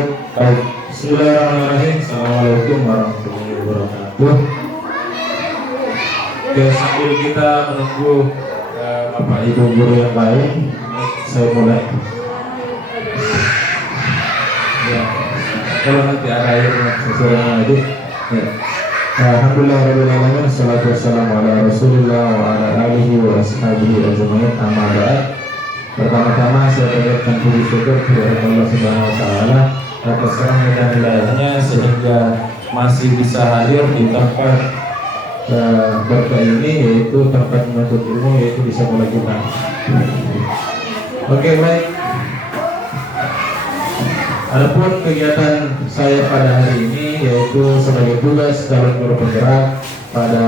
Baik, bismillahirrahmanirrahim. Assalamualaikum warahmatullahi wabarakatuh. Oke, sambil kita menunggu Bapak Ibu guru yang lain, saya mulai. Ya, kalau nanti ada airnya sesuai lagi. Ya. Alhamdulillahirobbilalamin. Wassalatu wassalamu ala Rasulillah wa ala alihi wa ashabihi ajmain. Amma ba'd. Pertama-tama saya panjatkan puji syukur kepada Allah Subhanahu wa taala atas rahmat dan hidayahnya sehingga masih bisa hadir di tempat berkah ini, yaitu tempat menuntut ilmu, yaitu di sekolah kita. Oke, baik. Adapun kegiatan saya pada hari ini yaitu sebagai tugas calon guru penggerak pada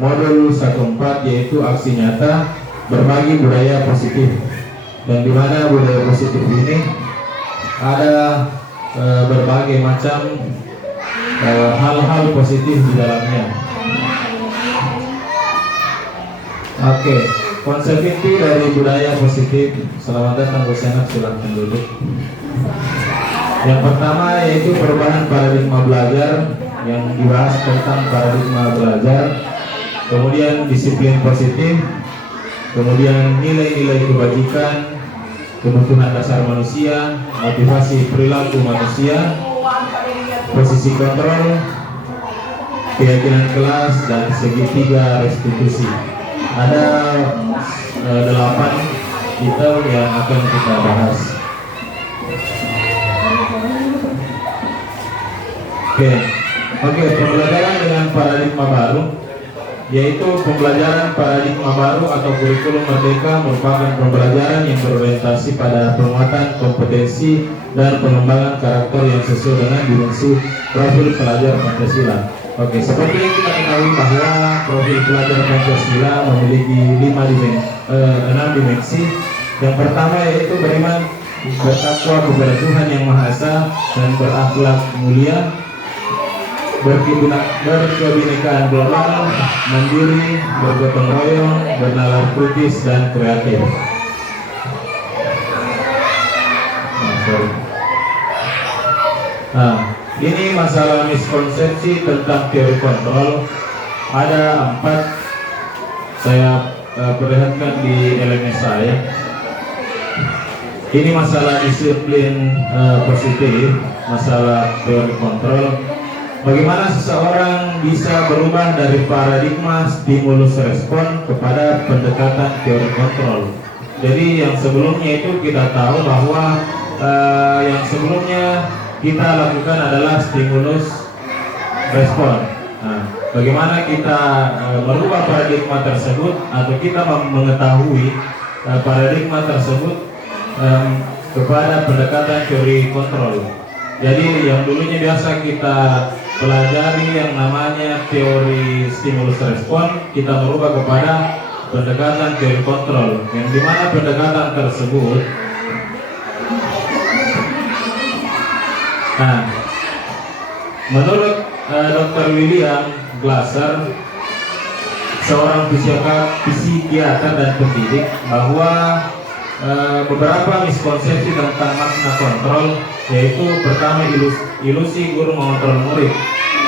modul 14, yaitu aksi nyata berbagi budaya positif. Dan di mana budaya positif ini ada berbagai macam hal-hal positif di dalamnya. Oke, konsep inti dari budaya positif. Selamat datang Bu Senat, silahkan duduk. Yang pertama yaitu perubahan paradigma belajar, yang dibahas tentang paradigma belajar. Kemudian disiplin positif, kemudian nilai-nilai kebajikan, kebutuhan dasar manusia, motivasi perilaku manusia, posisi kontrol, keyakinan kelas, dan segitiga restitusi. Ada 8 item yang akan kita bahas. Oke, pembelajaran dengan paradigma baru, yaitu pembelajaran paradigma baru atau kurikulum merdeka merupakan pembelajaran yang berorientasi pada penguatan kompetensi dan pengembangan karakter yang sesuai dengan dimensi profil pelajar Pancasila. Oke, seperti yang kita ketahui bahwa profil pelajar Pancasila memiliki 6 dimensi. Yang pertama yaitu beriman, bertakwa kepada Tuhan Yang Maha Esa dan berakhlak mulia, berkebinekaan global, mandiri, bergotong royong, bernalar kritis, dan kreatif. Ini masalah miskonsepsi tentang teori kontrol. Ada 4. Saya perlihatkan di LMS saya. Ini masalah disiplin positif, masalah teori kontrol. Bagaimana seseorang bisa berubah dari paradigma stimulus respon kepada pendekatan teori kontrol. Jadi yang sebelumnya itu kita tahu bahwa yang sebelumnya kita lakukan adalah stimulus respon. Nah, bagaimana kita merubah paradigma tersebut atau kita mengetahui paradigma tersebut kepada pendekatan teori kontrol. Jadi yang dulunya biasa kita pelajari yang namanya teori stimulus respon, kita merubah kepada pendekatan teori kontrol, yang dimana pendekatan tersebut menurut Dr. William Glasser, seorang psikiater dan pendidik, bahwa beberapa miskonsepsi tentang makna kontrol, yaitu pertama ilusi guru mengontrol murid,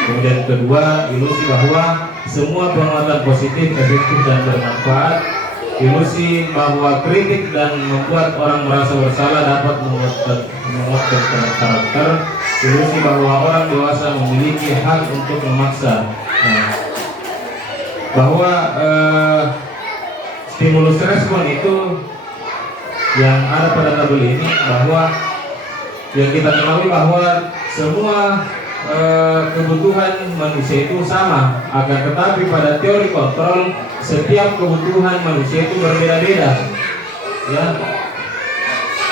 kemudian kedua ilusi bahwa semua penguatan positif efektif dan bermanfaat, ilusi bahwa kritik dan membuat orang merasa bersalah dapat menguatkan karakter, ilusi bahwa orang dewasa memiliki hak untuk memaksa. Bahwa stimulus respon itu yang ada pada tabel ini, bahwa yang kita ketahui bahwa semua kebutuhan manusia itu sama, akan tetapi pada teori kontrol setiap kebutuhan manusia itu berbeda-beda. Ya,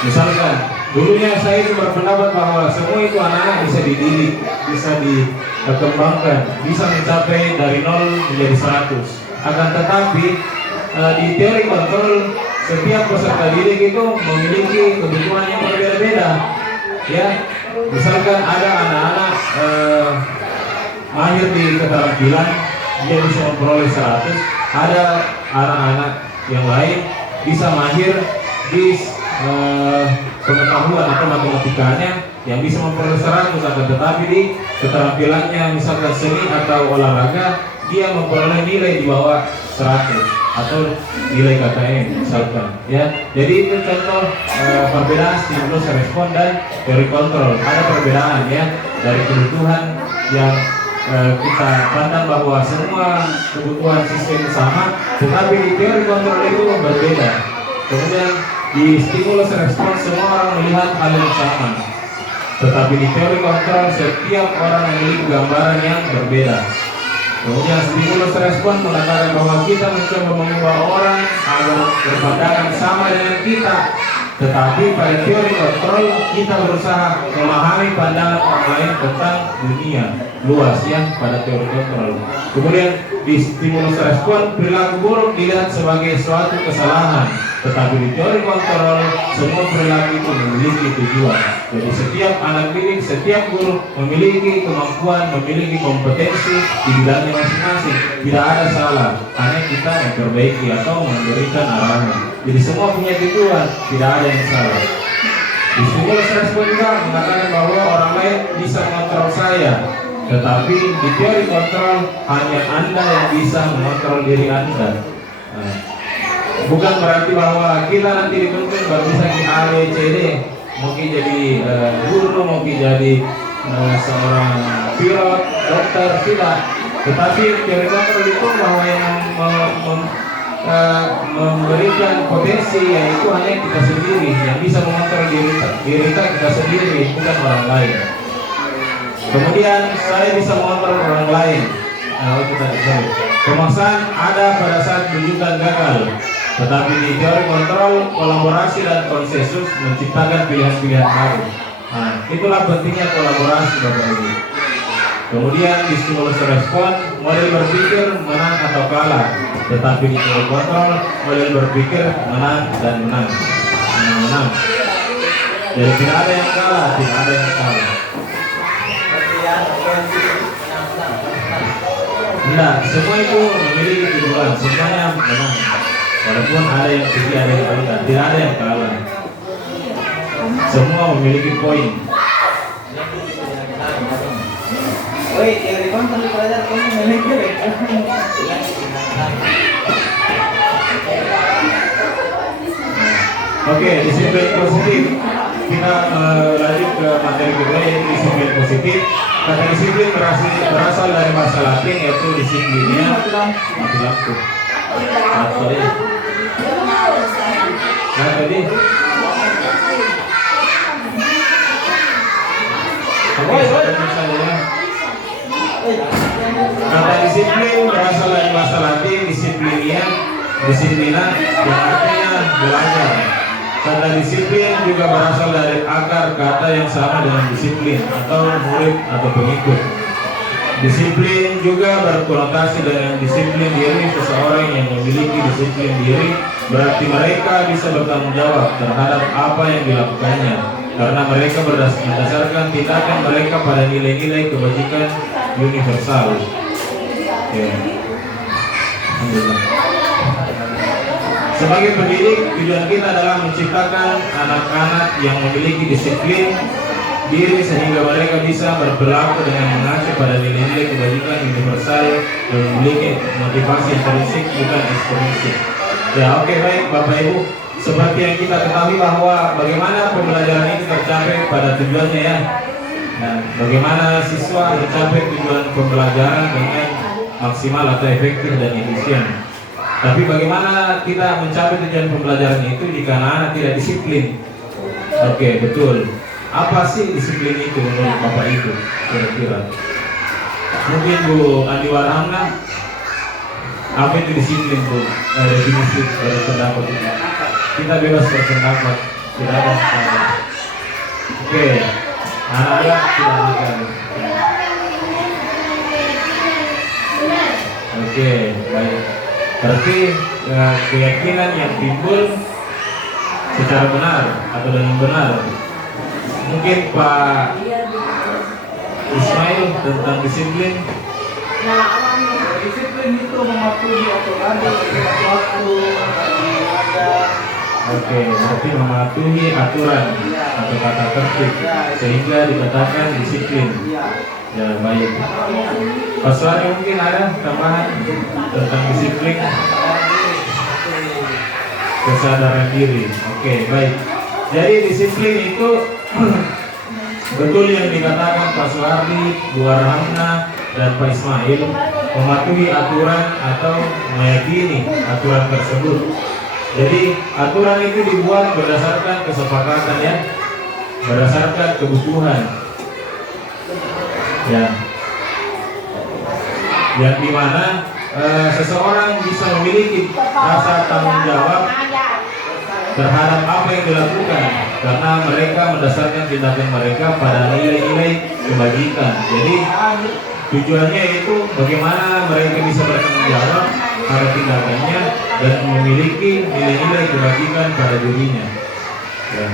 misalkan dulunya saya itu berpendapat bahwa semua itu anak-anak bisa dididik, bisa dikembangkan, bisa mencapai dari 0 menjadi 100. Akan tetapi di teori kontrol setiap peserta didik itu memiliki kebutuhan yang berbeda-beda. Ya, misalkan ada anak-anak mahir di keterampilan, dia bisa memperoleh 100. Ada anak-anak yang lain bisa mahir di pengetahuan atau matematikanya, yang bisa memperoleh 100, akan tetapi di keterampilannya misalkan seni atau olahraga dia memperoleh nilai di bawah 100 atau nilai KKM misalkan ya. Jadi itu contoh perbedaan stimulus respon dan teori kontrol. Ada perbedaan ya dari kebutuhan yang kita pandang bahwa semua kebutuhan sistem sama, tetapi di teori kontrol itu berbeda. Kemudian di stimulus respon semua orang melihat hal yang sama, tetapi di teori kontrol setiap orang memiliki gambaran yang berbeda. Kemudian stimulus respon mengatakan bahwa kita mencoba mengubah orang agar berpandangan sama dengan kita, tetapi pada teori kontrol kita berusaha memahami pandangan orang lain tentang dunia luas ya pada teori kontrol. Kemudian di stimulus respon perilaku buruk dilihat sebagai suatu kesalahan, tetapi di teori kontrol semua perilaku itu memiliki tujuan. Jadi setiap anak didik, setiap guru memiliki kemampuan, memiliki kompetensi di bidangnya masing-masing. Tidak ada salah, hanya kita memperbaiki atau memberikan arahan. Jadi semua punya tujuan, tidak ada yang salah. Di stimulus respon juga mengatakan bahwa orang lain bisa mengontrol saya, tetapi di teori kontrol hanya Anda yang bisa mengontrol diri Anda. Bukan berarti bahwa kita nanti dituntut baru bisa di A, B, C, D, mungkin jadi guru, mungkin jadi seorang pilot, dokter, tidak. Tetapi teori kontrol itu bahwa yang memberikan potensi yaitu hanya kita sendiri yang bisa mengontrol diri kita sendiri, bukan orang lain. Kemudian saya bisa mengontrol orang lain. Itu tadi pemaksaan ada pada saat rujukan gagal, tetapi di teori kontrol kolaborasi dan konsensus menciptakan pilihan-pilihan baru. Itulah pentingnya kolaborasi Bapak Ibu. Kemudian di stimulus respon model berpikir menang atau kalah, tetapi di teori kontrol model berpikir menang dan menang. Menang. Jadi tidak ada yang kalah, tidak ada yang kalah. Tidak, semua itu memiliki tujuan, semuanya menang. Walaupun ada yang tinggi, ada yang rendah, tidak ada yang kalah. Semua memiliki poin. Woi, teori kontrol pelajar kamu memiliki. Oke, disiplin positif. Kita lanjut ke materi kedua yaitu disiplin positif. Kata disiplin berasal dari bahasa Latin yaitu disiplinnya mati lampu. Tadi. Kata disiplin berasal dari bahasa Latin disiplina yang artinya belajar. Kata disiplin juga berasal dari akar kata yang sama dengan disiplin atau murid atau pengikut. Disiplin juga berkonotasi dengan disiplin diri. Seseorang yang memiliki disiplin diri berarti mereka bisa bertanggung jawab terhadap apa yang dilakukannya, karena mereka berdasarkan tindakan mereka pada nilai-nilai kebajikan universal. Oke. Alhamdulillah. Sebagai pendidik, tujuan kita adalah menciptakan anak-anak yang memiliki disiplin diri sehingga mereka bisa berperilaku dengan mengacu pada nilai-nilai kebajikan universal dan memiliki motivasi intrinsik bukan ekstrinsik. Ya, oke, baik Bapak Ibu. Seperti yang kita ketahui bahwa bagaimana pembelajaran itu tercapai pada tujuannya ya. Nah, bagaimana siswa mencapai tujuan pembelajaran dengan maksimal atau efektif dan efisien. Tapi bagaimana kita mencapai tujuan pembelajaran itu jika anak tidak disiplin? Oke, betul. Apa sih disiplin itu menurut Bapak Ibu? Kira-kira. Mungkin Bu Andi Warhamna, apa itu disiplin Bu? Definisi dari pendapat ini. Kita bebas berpendapat, tidak ada masalah. Oke, anak-anak tidak ada. Oke, baik. Berarti keyakinan yang timbul secara benar atau dengan benar. Mungkin Pak Ismail tentang disiplin. Disiplin itu mematuhi aturan waktu, ada Oke, berarti mematuhi aturan atau tata tertib sehingga dikatakan disiplin. Iya. Ya, baik. Pak Suari mungkin ada tambahan tentang disiplin, kesadaran diri. Oke, baik. Jadi disiplin itu betul yang dikatakan Pak Suhardi, Bu Arhamna, dan Pak Ismail, mematuhi aturan atau meyakini aturan tersebut. Jadi aturan itu dibuat berdasarkan kesepakatan ya, berdasarkan kebutuhan. Ya, yang dimana seseorang bisa memiliki rasa tanggung jawab terhadap apa yang dilakukan karena mereka mendasarkan tindakan mereka pada nilai-nilai kebajikan. Jadi tujuannya itu bagaimana mereka bisa bertanggung jawab pada tindakannya dan memiliki nilai-nilai kebajikan pada dirinya. Ya.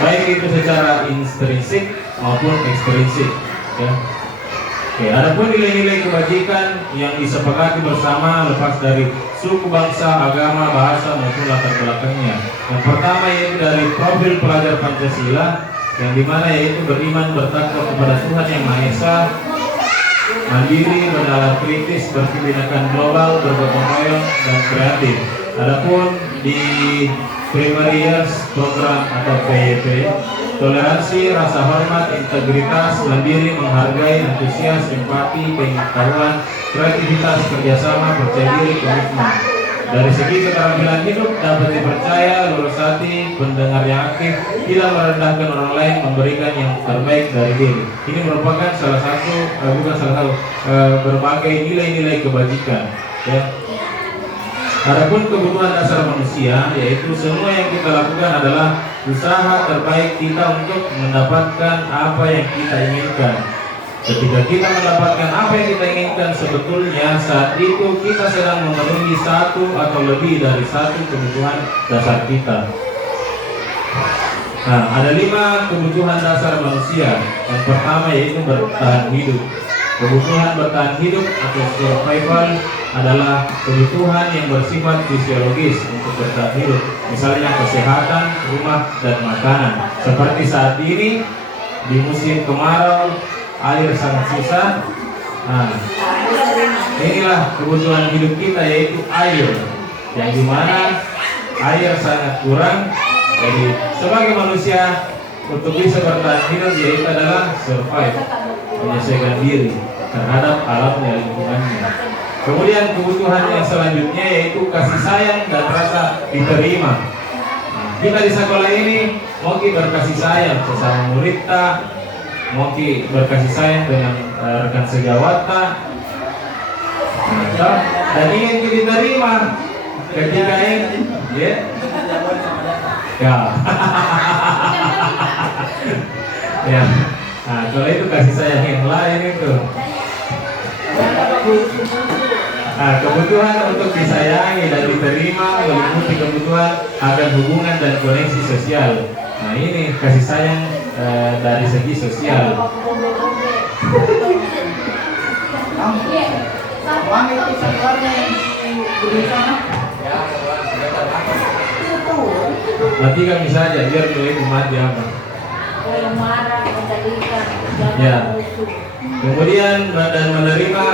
Baik itu secara intrinsik maupun ekstrinsik. Ya. Oke, adapun nilai-nilai kebajikan yang disepakati bersama lepas dari suku, bangsa, agama, bahasa maupun latar belakangnya. Yang pertama yaitu dari profil pelajar Pancasila, yang dimana yaitu beriman bertakwa kepada Tuhan Yang Maha Esa, mandiri, bernalar kritis, bertindakan global, bergotong royong, dan kreatif. Adapun di Primary Years Program atau PYP, toleransi, rasa hormat, integritas, mandiri, menghargai, antusias, empati, pengetahuan, kreativitas, kerjasama, percaya diri, komitmen. Dari segi keterampilan hidup dapat dipercaya, lurus hati, pendengar yang aktif, tidak merendahkan orang lain, memberikan yang terbaik dari diri. Ini merupakan salah satu, berbagai nilai-nilai kebajikan. Ya. Adapun kebutuhan dasar manusia, yaitu semua yang kita lakukan adalah usaha terbaik kita untuk mendapatkan apa yang kita inginkan. Ketika kita mendapatkan apa yang kita inginkan, sebetulnya saat itu kita sedang memenuhi satu atau lebih dari satu kebutuhan dasar kita. Nah, ada 5 kebutuhan dasar manusia. Yang pertama yaitu bertahan hidup. Kebutuhan bertahan hidup atau survival adalah kebutuhan yang bersifat fisiologis untuk bertahan hidup. Misalnya kesehatan, rumah, dan makanan. Seperti saat ini di musim kemarau, air sangat susah. Nah, inilah kebutuhan hidup kita yaitu air, yang dimana air sangat kurang. Jadi sebagai manusia untuk bisa bertahan hidup yaitu adalah survive, menyesuaikan diri terhadap alamnya, lingkungannya. Kemudian kebutuhan yang selanjutnya yaitu kasih sayang dan rasa diterima. Kita di sekolah ini mau berkasih sayang sesama murid, mau berkasih sayang dengan rekan sejawata, dan ingin diterima ketika ini, ya. Ya. Nah, kalau itu kasih sayang yang lain itu. Nah, kebutuhan untuk disayangi dan diterima meliputi kebutuhan akan hubungan dan koneksi sosial. Nah, ini kasih sayang dari segi sosial. Matikan saja biar itu mati apa. Ya. Kemudian dan menerima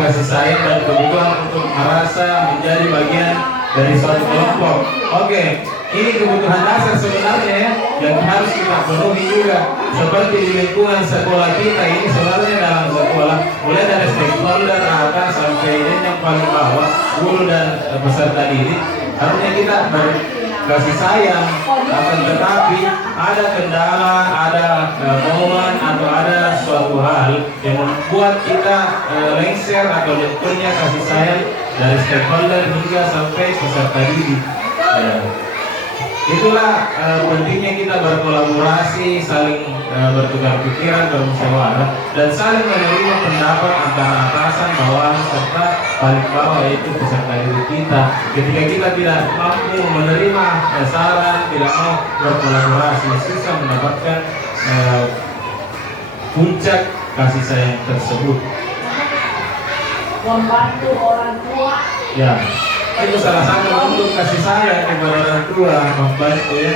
kasih sayang dan kebutuhan untuk merasa menjadi bagian dari suatu kelompok. Oke, ini kebutuhan dasar sebenarnya ya, yang harus kita penuhi juga. Seperti di lingkungan sekolah kita ini, sebenarnya dalam sekolah mulai dari stakeholder atas sampai yang paling bawah, guru dan peserta didik, harusnya kita kasih sayang. Akan tetapi ada kendala, ada momen atau ada suatu hal yang membuat kita lengser atau lenturnya kasih sayang dari stakeholder hingga sampai peserta didik. Ya. Itulah pentingnya kita berkolaborasi, saling bertukar pikiran, bermusyawarah, dan saling menerima pendapat antara atasan, bawahan, serta paling bawah yaitu peserta didik kita. Ketika kita tidak mampu menerima saran, tidak mau berkolaborasi, susah mendapatkan puncak kasih sayang tersebut. Membantu orang tua. Ya. Itu salah satu bentuk kasih sayang kepada orang tua, membantu ya,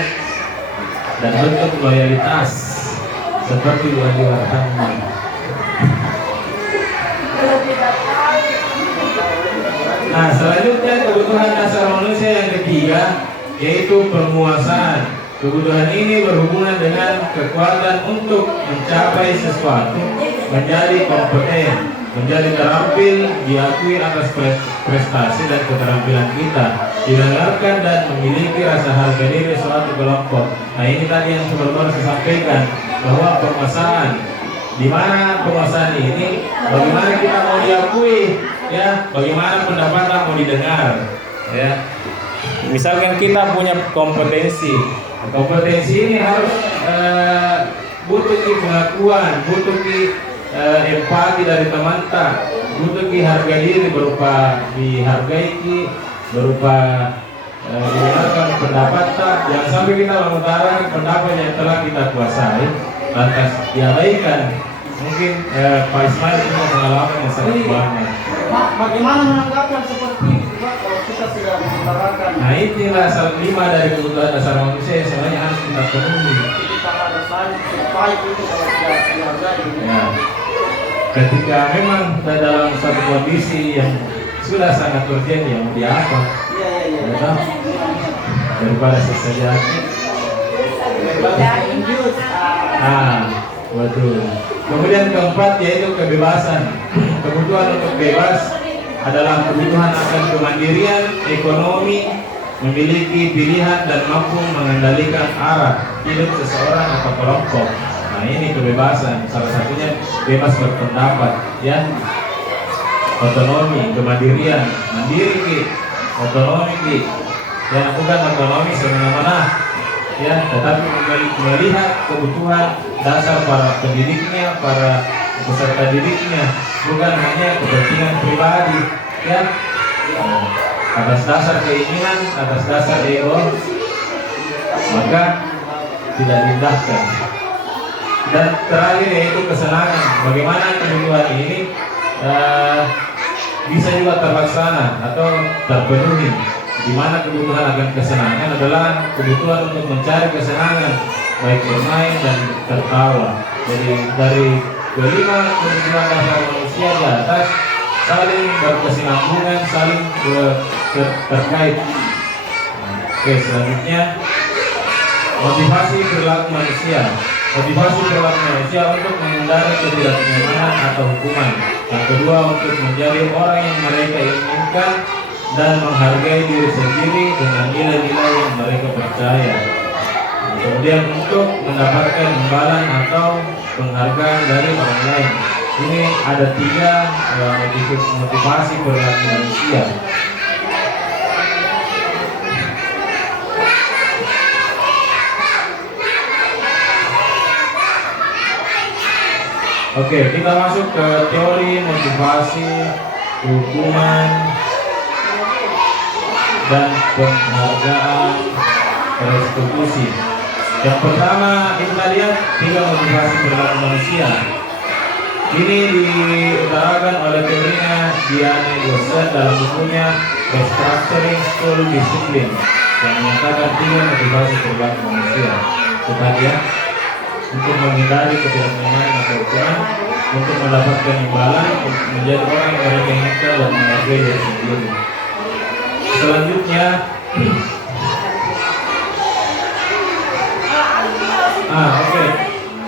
dan bentuk loyalitas seperti diwariskan. Nah, selanjutnya kebutuhan dasar manusia yang ketiga yaitu penguasaan. Kebutuhan ini berhubungan dengan kekuatan untuk mencapai sesuatu, menjadi kompeten, menjadi terampil, diakui atas prestasi dan keterampilan kita, didengarkan dan memiliki rasa harga diri suatu kelompok. Nah, ini tadi yang sebelumnya saya sampaikan bahwa penguasaan, di mana penguasaan ini, bagaimana kita mau diakui, ya, bagaimana pendapat mau didengar, ya. Misalkan kita punya kompetensi ini harus butuh pengakuan, butuh empati dari teman tak, butuh harga diri berupa dihargai, berupa didengarkan pendapat tak. Jangan sampai kita mengutarakan pendapat yang telah kita kuasai lantas diabaikan. Mungkin Pak Ismail punya pengalaman yang sangat banyak. Bagaimana menanggapi seperti itu Pak, kalau kita sudah mengutarakan? Nah, inilah 5 dari kebutuhan dasar manusia yang sebenarnya harus kita penuhi. Kita harus baik itu kalau tidak dihargai. Ya. Ketika memang dalam satu kondisi yang sudah sangat urgent, yang dia apa? Iya. Daripada sesaji. Nah, betul. Kemudian keempat yaitu kebebasan. Kebutuhan untuk bebas adalah kebutuhan akan kemandirian ekonomi, memiliki pilihan dan mampu mengendalikan arah hidup seseorang atau kelompok. Nah, ini kebebasan. Salah satunya bebas berpendapat, ya. Otonomi, kemandirian, mandiri, otonomi, ya, bukan otonomi semena-mena, ya, tetapi melihat kebutuhan dasar para pendidiknya, para peserta didiknya, bukan hanya kepentingan pribadi, ya. Atas dasar keinginan, atas dasar ego, maka tidak diindahkan. Dan terakhir yaitu kesenangan. Bagaimana kebutuhan ini bisa juga terlaksana atau terpenuhi. Di mana kebutuhan akan kesenangan adalah kebutuhan untuk mencari kesenangan, baik bermain dan tertawa. Jadi dari kelima kebutuhan dasar manusia di atas saling berkesinambungan, saling terkait. Oke, selanjutnya motivasi perilaku manusia. Motivasi perilaku manusia untuk menghindari ketidaknyamanan atau hukuman. Yang kedua, untuk menjadi orang yang mereka inginkan dan menghargai diri sendiri dengan nilai-nilai yang mereka percaya. Kemudian untuk mendapatkan imbalan atau penghargaan dari orang lain. Ini ada 3 motivasi perilaku manusia. Oke, kita masuk ke teori motivasi, hukuman, dan penghargaan restitusi. Yang pertama kita lihat 3 motivasi perilaku manusia. Ini diutarakan oleh teorinya Diane Gosset dalam bukunya Restructuring School Discipline yang menyatakan 3 motivasi perilaku manusia. Kita lihat untuk menghindari ketidaknyamanan atau hukuman, untuk mendapatkan imbalan, untuk menjadi orang yang mereka inginkan dan menghargai diri sendiri. Selanjutnya,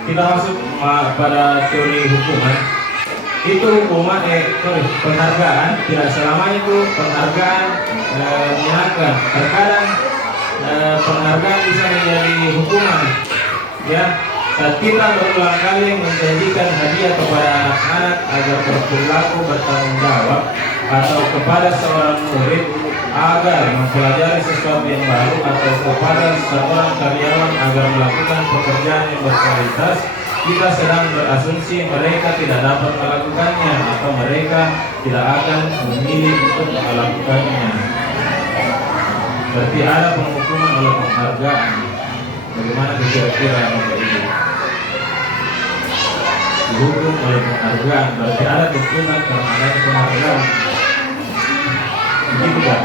kita masuk pada teori hukuman. Itu hukuman, penghargaan tidak selamanya itu penghargaan menyenangkan. Terkadang penghargaan bisa menjadi hukuman, ya. Saat kita berulang kali menjanjikan hadiah kepada anak-anak agar berperilaku bertanggung jawab, atau kepada seorang murid agar mempelajari sesuatu yang baru, atau kepada seorang karyawan agar melakukan pekerjaan yang berkualitas, kita sedang berasumsi mereka tidak dapat melakukannya atau mereka tidak akan memilih untuk melakukannya. Berarti ada penghukuman oleh penghargaan. Bagaimana kira-kira Bapak Ibu? Dihukum oleh penghargaan, berarti ada hukuman karena adanya penghargaan. Begitu kan?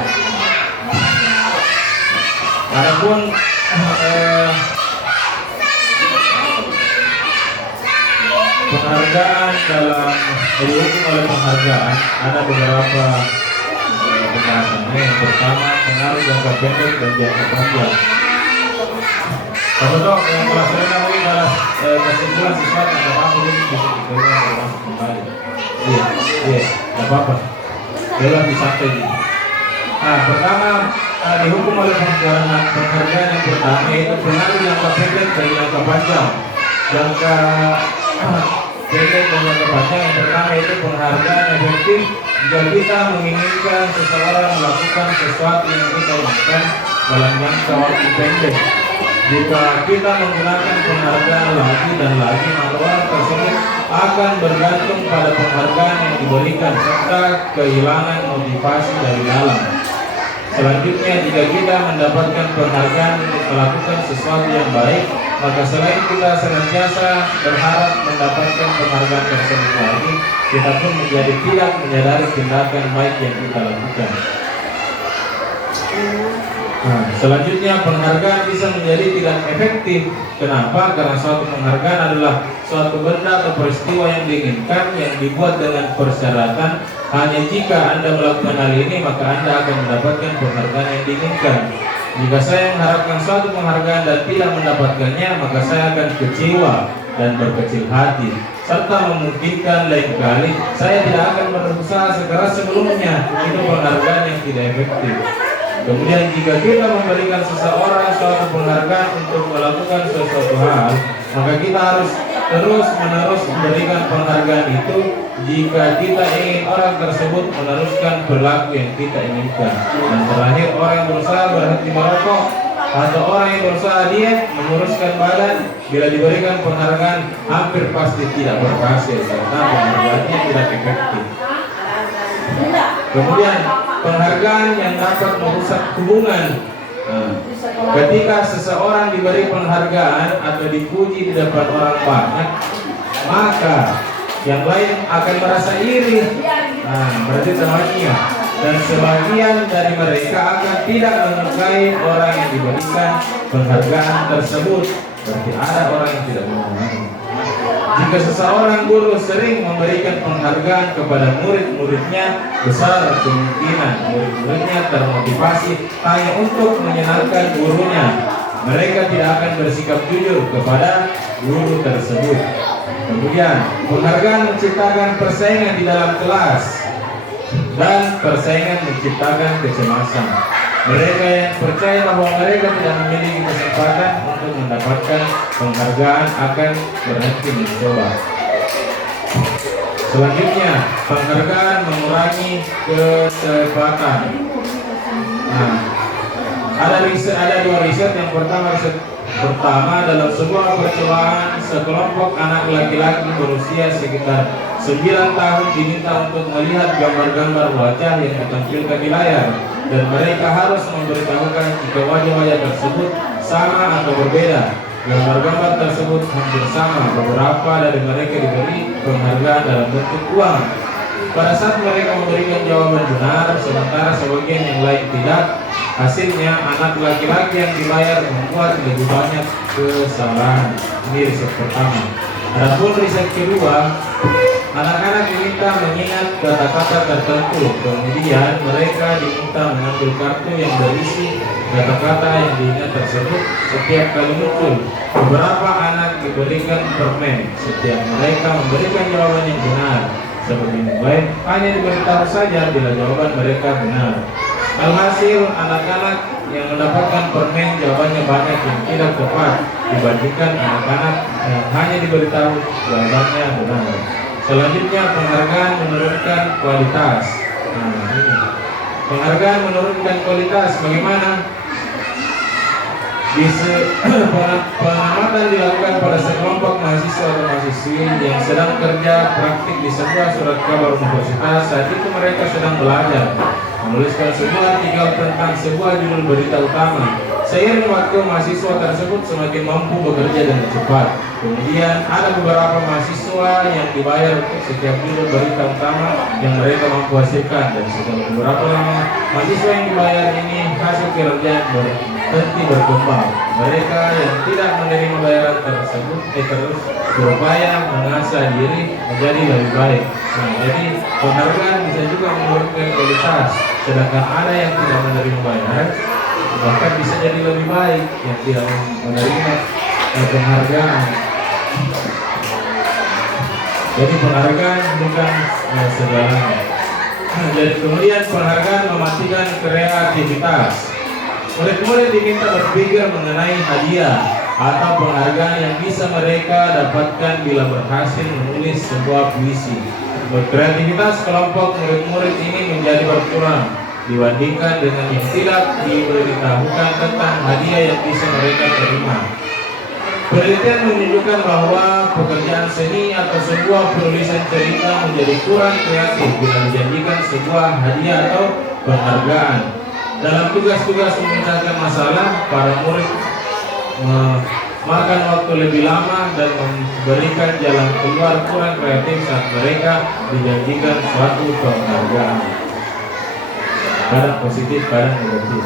Adapun penghargaan dalam dihukum oleh penghargaan ada beberapa pembahasannya. Yang pertama, pengaruh jangka pendek dan jangka panjang. Kalau yang kelas rendah mungkin adalah kesimpulan sesuatu yang apa ini bisa diterima masuk kembali. Iya, nggak apa-apa. Bebas disantai gitu. Nah, pertama dihukum oleh penghargaan yang pertama yaitu pengaruh jangka pendek dan jangka panjang. Jangka pendek dan jangka panjang yang pertama itu penghargaan efektif jika kita menginginkan seseorang melakukan sesuatu yang kita inginkan dalam jangka waktu pendek. Jika kita menggunakan penghargaan lagi dan lagi, maka orang tersebut akan bergantung pada penghargaan yang diberikan serta kehilangan motivasi dari dalam. Selanjutnya, jika kita mendapatkan penghargaan untuk melakukan sesuatu yang baik, maka selain kita senantiasa berharap mendapatkan penghargaan tersebut lagi, kita pun menjadi tidak menyadari tindakan baik yang kita lakukan. Nah, selanjutnya penghargaan bisa menjadi tidak efektif. Kenapa? Karena suatu penghargaan adalah suatu benda atau peristiwa yang diinginkan yang dibuat dengan persyaratan hanya jika Anda melakukan hal ini maka Anda akan mendapatkan penghargaan yang diinginkan. Jika saya mengharapkan suatu penghargaan dan tidak mendapatkannya, maka saya akan kecewa dan berkecil hati serta memungkinkan lain kali saya tidak akan berusaha sekeras sebelumnya. Itu penghargaan yang tidak efektif. Kemudian jika kita memberikan seseorang suatu penghargaan untuk melakukan sesuatu hal, maka kita harus terus-menerus memberikan penghargaan itu jika kita ingin orang tersebut meneruskan perilaku yang kita inginkan. Dan terakhir, orang yang berusaha berhenti merokok atau orang yang berusaha diet, menguruskan badan, bila diberikan penghargaan hampir pasti tidak berhasil karena penghargaannya tidak efektif. Kemudian penghargaan yang dapat merusak hubungan. Ketika seseorang diberi penghargaan atau dipuji di depan orang banyak, maka yang lain akan merasa iri. Berarti semuanya. Dan sebagian dari mereka akan tidak menyukai orang yang diberikan penghargaan tersebut. Berarti ada orang yang tidak menyukai. Jika seseorang guru sering memberikan penghargaan kepada murid-muridnya, besar kemungkinan murid-muridnya termotivasi hanya untuk menyenangkan gurunya. Mereka tidak akan bersikap jujur kepada guru tersebut. Kemudian, penghargaan menciptakan persaingan di dalam kelas dan persaingan menciptakan kecemasan. Mereka yang percaya bahwa mereka tidak memiliki kesempatan untuk mendapatkan penghargaan akan berhenti mencoba. Selanjutnya, penghargaan mengurangi kecepatan. Ada dua riset. Yang pertama dalam sebuah percobaan, sekelompok anak laki-laki berusia sekitar 9 tahun diminta untuk melihat gambar-gambar wajah yang ditampilkan di layar, dan mereka harus memberitahukan jika wajah-wajah tersebut sama atau berbeda. Gambar-gambar tersebut hampir sama. Beberapa dari mereka diberi penghargaan dalam bentuk uang. Pada saat mereka memberikan jawaban benar, sementara sebagian yang lain tidak, hasilnya anak laki-laki yang dibayar membuat lebih banyak kesalahan. Ini riset pertama. Adapun riset kedua, anak-anak diminta mengingat kata-kata tertentu. Kemudian mereka diminta mengambil kartu yang berisi kata-kata yang diingat tersebut setiap kali muncul. Beberapa anak diberikan permen. Setiap mereka memberikan jawaban yang benar. Seperti yang lain, hanya diberitahu saja bila jawaban mereka benar. Alhasil, anak-anak yang mendapatkan permen jawabannya banyak yang tidak tepat dibandingkan anak-anak yang hanya diberitahu jawabannya benar. Selanjutnya, penghargaan menurunkan kualitas. Ini penghargaan menurunkan kualitas. Bagaimana? Pengamatan dilakukan pada sekelompok mahasiswa atau mahasiswi yang sedang kerja praktik di sebuah surat kabar universitas. Saat itu mereka sedang belajar menuliskan sebuah artikel tentang sebuah judul berita utama. Seiring waktu waktu mahasiswa tersebut semakin mampu bekerja dengan cepat. Kemudian ada beberapa mahasiswa yang dibayar untuk setiap judul berita utama yang mereka mampu hasilkan, dan setelah beberapa lama mahasiswa yang dibayar ini hasil kerja berhenti berkembang. Mereka yang tidak menerima bayaran tersebut terus berupaya mengasah diri menjadi lebih baik. Nah, jadi penghargaan bisa juga menurunkan kualitas, sedangkan ada yang tidak menerima bayaran bahkan bisa jadi lebih baik yang tidak menerima penghargaan. Jadi penghargaan bukan segalanya. Jadi kemudian penghargaan mematikan kreativitas. Murid-murid diminta berpikir mengenai hadiah atau penghargaan yang bisa mereka dapatkan bila berhasil menulis sebuah puisi. Kreativitas kelompok murid-murid ini menjadi berkurang dibandingkan dengan yang tidak diberitahukan tentang hadiah yang bisa mereka terima. Penelitian menunjukkan bahwa pekerjaan seni atau sebuah penulisan cerita menjadi kurang kreatif bila dijanjikan sebuah hadiah atau penghargaan. Dalam tugas-tugas memecahkan masalah, para murid memakan waktu lebih lama dan memberikan jalan keluar kurang kreatif saat mereka dijanjikan suatu penghargaan. Kadang positif, kadang negatif.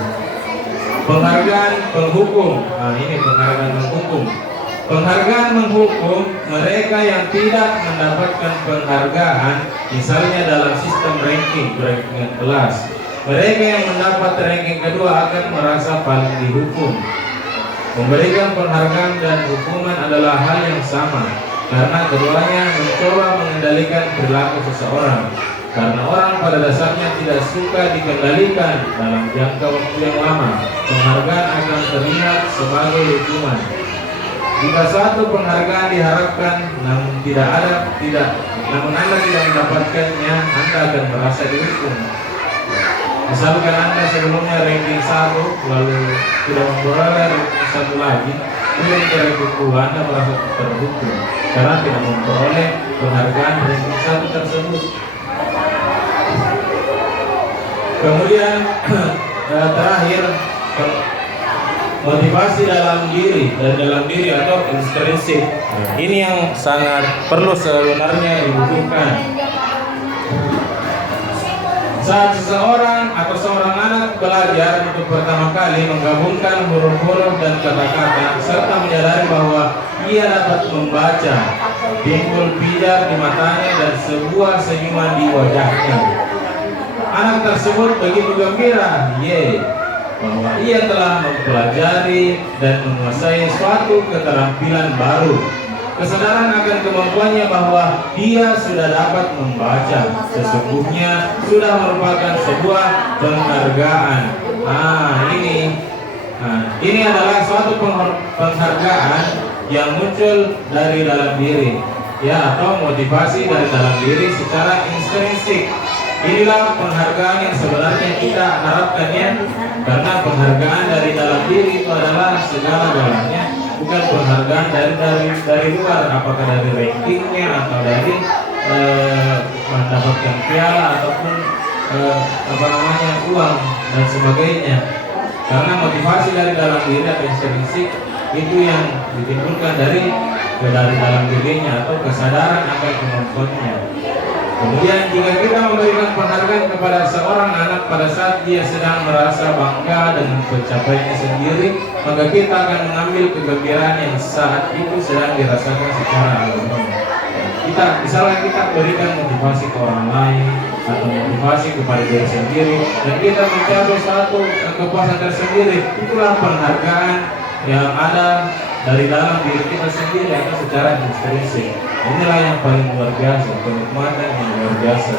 Penghargaan penghukum. Nah, ini penghargaan menghukum. Penghargaan menghukum mereka yang tidak mendapatkan penghargaan, misalnya dalam sistem ranking kelas. Mereka yang mendapat ranking kedua akan merasa paling dihukum. Memberikan penghargaan dan hukuman adalah hal yang sama, karena keduanya mencoba mengendalikan perilaku seseorang. Karena orang pada dasarnya tidak suka dikendalikan dalam jangka waktu yang lama, penghargaan akan terlihat sebagai hukuman. Jika suatu penghargaan diharapkan namun Anda tidak mendapatkannya, Anda akan merasa dihukum. Misalkan Anda sebelumnya ranking 1 lalu tidak memperoleh ranking 1 lagi, belum ke ranking 2, Anda merasa terhukum karena tidak memperoleh penghargaan ranking 1 tersebut. Kemudian terakhir, motivasi dalam diri atau intrinsik. Ini yang sangat perlu sebenarnya dibutuhkan. Saat seseorang atau seorang anak belajar untuk pertama kali menggabungkan huruf-huruf dan kata-kata serta menyadari bahwa ia dapat membaca, timbul pijar di matanya dan sebuah senyuman di wajahnya. Anak tersebut begitu gembira, bahwa ia telah mempelajari dan menguasai suatu keterampilan baru. Kesadaran akan kemampuannya bahwa dia sudah dapat membaca sesungguhnya sudah merupakan sebuah penghargaan. Ini adalah suatu penghargaan yang muncul dari dalam diri, atau motivasi dari dalam diri secara intrinsik. Inilah penghargaan yang sebenarnya kita harapkan, karena penghargaan dari dalam diri itu adalah segala-galanya, bukan penghargaan dari luar, apakah dari rankingnya atau dari mendapatkan piala ataupun uang dan sebagainya. Karena motivasi dari dalam diri atau intrinsik itu yang ditimbulkan dari dalam dirinya atau kesadaran akan kemampuannya. Kemudian jika kita memberikan penghargaan kepada seorang anak pada saat dia sedang merasa bangga dengan pencapaiannya sendiri, maka kita akan mengambil kegembiraan yang saat itu sedang dirasakan secara alami. Misalnya kita berikan motivasi ke orang lain atau motivasi kepada diri sendiri, dan kita mencapai suatu kepuasan tersendiri, itulah penghargaan yang ada dari dalam diri kita sendiri atau secara intrinsik. Inilah yang paling luar biasa, kenikmatan yang luar biasa.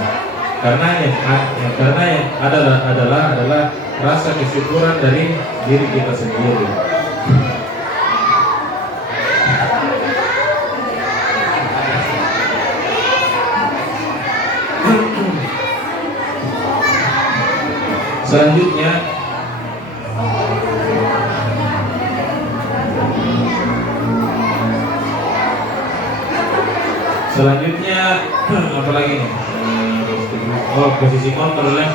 Karena yang adalah rasa kesyukuran dari diri kita sendiri. Selanjutnya apa lagi nih? Posisi kontrol ya.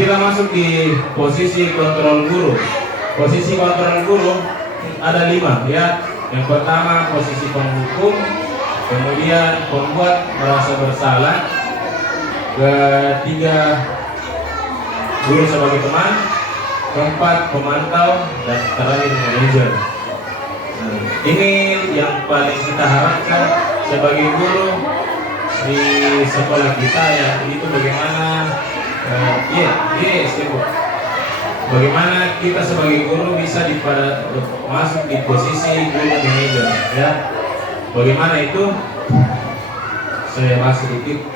Kita masuk di posisi kontrol guru. Posisi kontrol guru ada 5 ya. Yang pertama posisi penghukum, kemudian pembuat merasa bersalah, ketiga guru sebagai teman, keempat pemantau, dan terakhir manajer. Nah, ini yang paling kita harapkan sebagai guru di sekolah kita ya, itu bagaimana bagaimana kita sebagai guru bisa masuk di posisi guru manajer ya. Bagaimana itu? Saya bahas sedikit.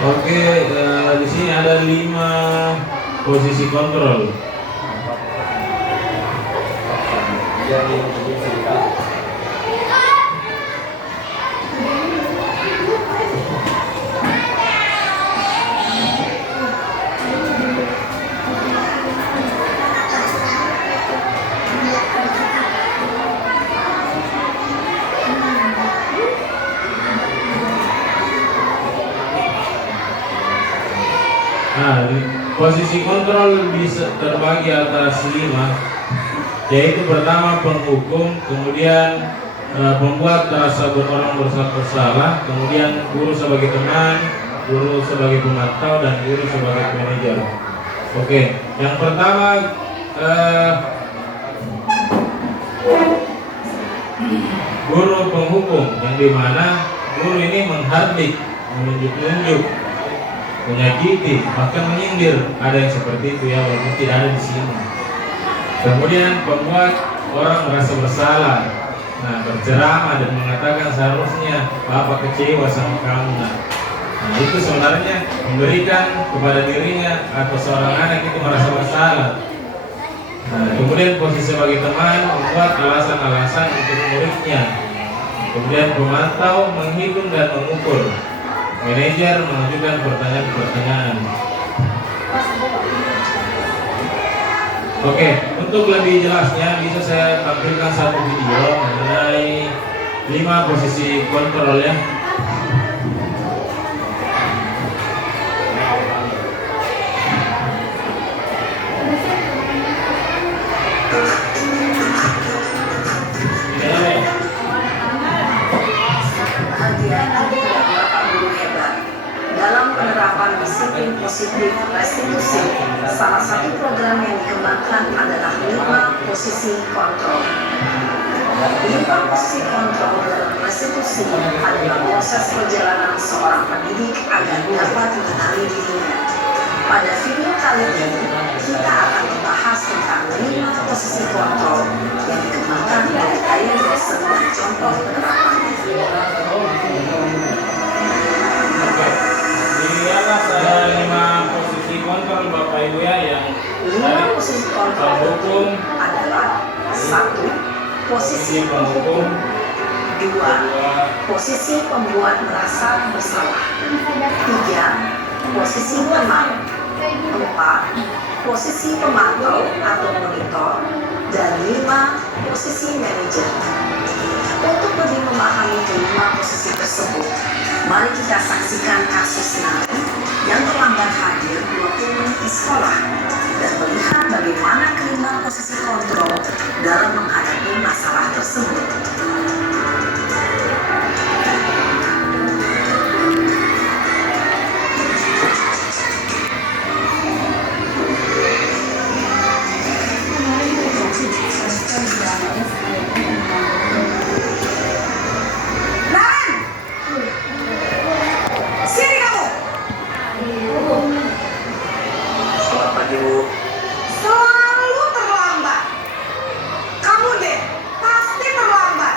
Oke, di sini ada 5 posisi kontrol. Nah, posisi kontrol bisa terbagi atas 5, yaitu pertama penghukum, kemudian pembuat rasa orang bersalah, kemudian guru sebagai teman, guru sebagai pemantau, dan guru sebagai manajer. Oke, yang pertama guru penghukum, yang dimana guru ini menghardik, menunjuk-nunjuk, menyakiti, bahkan menyindir. Ada yang seperti itu ya, walaupun tidak ada di sini. Kemudian pembuat orang merasa bersalah, nah berceramah dan mengatakan seharusnya Bapak kecewa sama kamu. Nah, itu sebenarnya memberikan kepada dirinya atau seorang anak itu merasa bersalah. Nah, kemudian posisi sebagai teman membuat alasan-alasan untuk muridnya. Kemudian pemantau menghitung dan mengukur. Manajer mengajukan pertanyaan-pertanyaan. Oke, untuk lebih jelasnya bisa saya tampilkan satu video mengenai 5 posisi kontrol ya. Dalam penerapan disiplin positif restitusi, salah satu program yang dikembangkan adalah 5 posisi kontrol. 5 posisi kontrol dalam restitusi adalah proses perjalanan seorang pendidik agar dapat mengenali dirinya. Pada video kali ini, kita akan membahas tentang 5 posisi kontrol yang dikembangkan dari gaya dosen dan contoh penerapannya. Di atas ada 5 posisi kontrol Bapak Ibu ya, yang 5 posisi kontrol penghukum adalah 1. Posisi penghukum, 2. Posisi pembuat merasa bersalah, 3. Posisi teman, 4. Posisi pemantau atau monitor, dan 5. Posisi manajer. Untuk lebih memahami kelima posisi tersebut, mari kita saksikan kasus Nabi yang terlambat hadir 20 menit di sekolah dan melihat bagaimana kelima posisi kontrol dalam menghadapi masalah tersebut. Selalu terlambat. Kamu deh, pasti terlambat.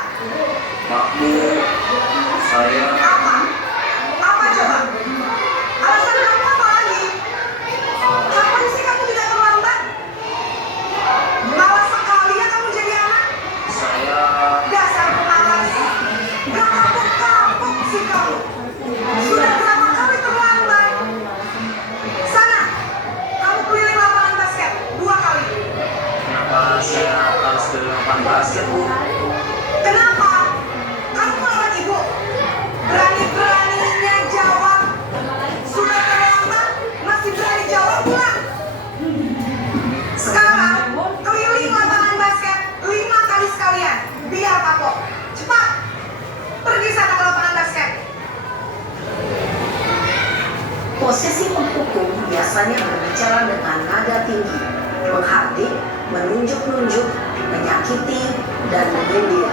Posisi penghukum biasanya berbicara dengan nada tinggi, menghardik, menunjuk-nunjuk, menyakiti, dan menyindir.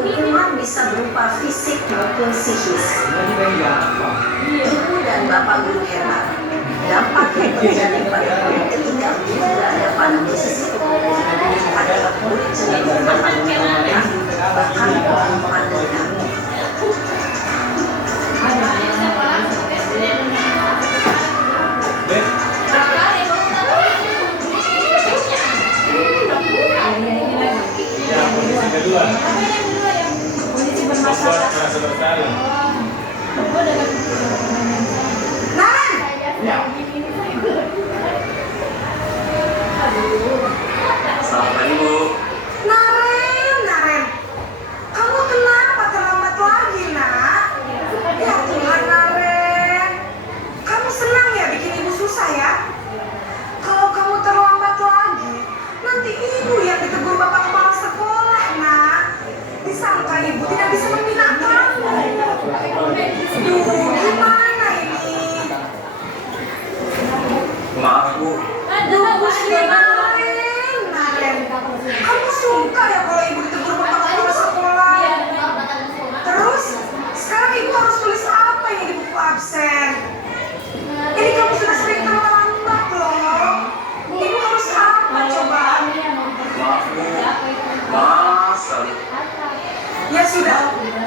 Hukuman bisa berupa fisik maupun psikis. Ibu dan bapak guru hebat. Dampak yang terjadi pada guru ketika guru berada pada posisi penghukum adalah murid cenderung akan menolak, bahkan memandangkan. Kedua, membuat merasa bersalah. Sampai Bu. Naren, kamu kenapa terlambat lagi, nak? Ya Tuhan, Naren, kamu senang ya bikin ibu susah ya? Kalau kamu terlambat lagi, nanti ibu yang ditegur bapak kepala sekolah, nak. Disangka ibu tidak bisa membina kamu. Duh, gimana ini? Maaf Bu. Naren, kamu suka ya kalau ibu ditegur bapak kepala sekolah? Terus, sekarang ibu harus tulis apa yang di buku absen? Ini kamu sudah sering terlambat loh. Ibu harus apa coba? Maaf Bu. Maaf sekali. Ya sudah,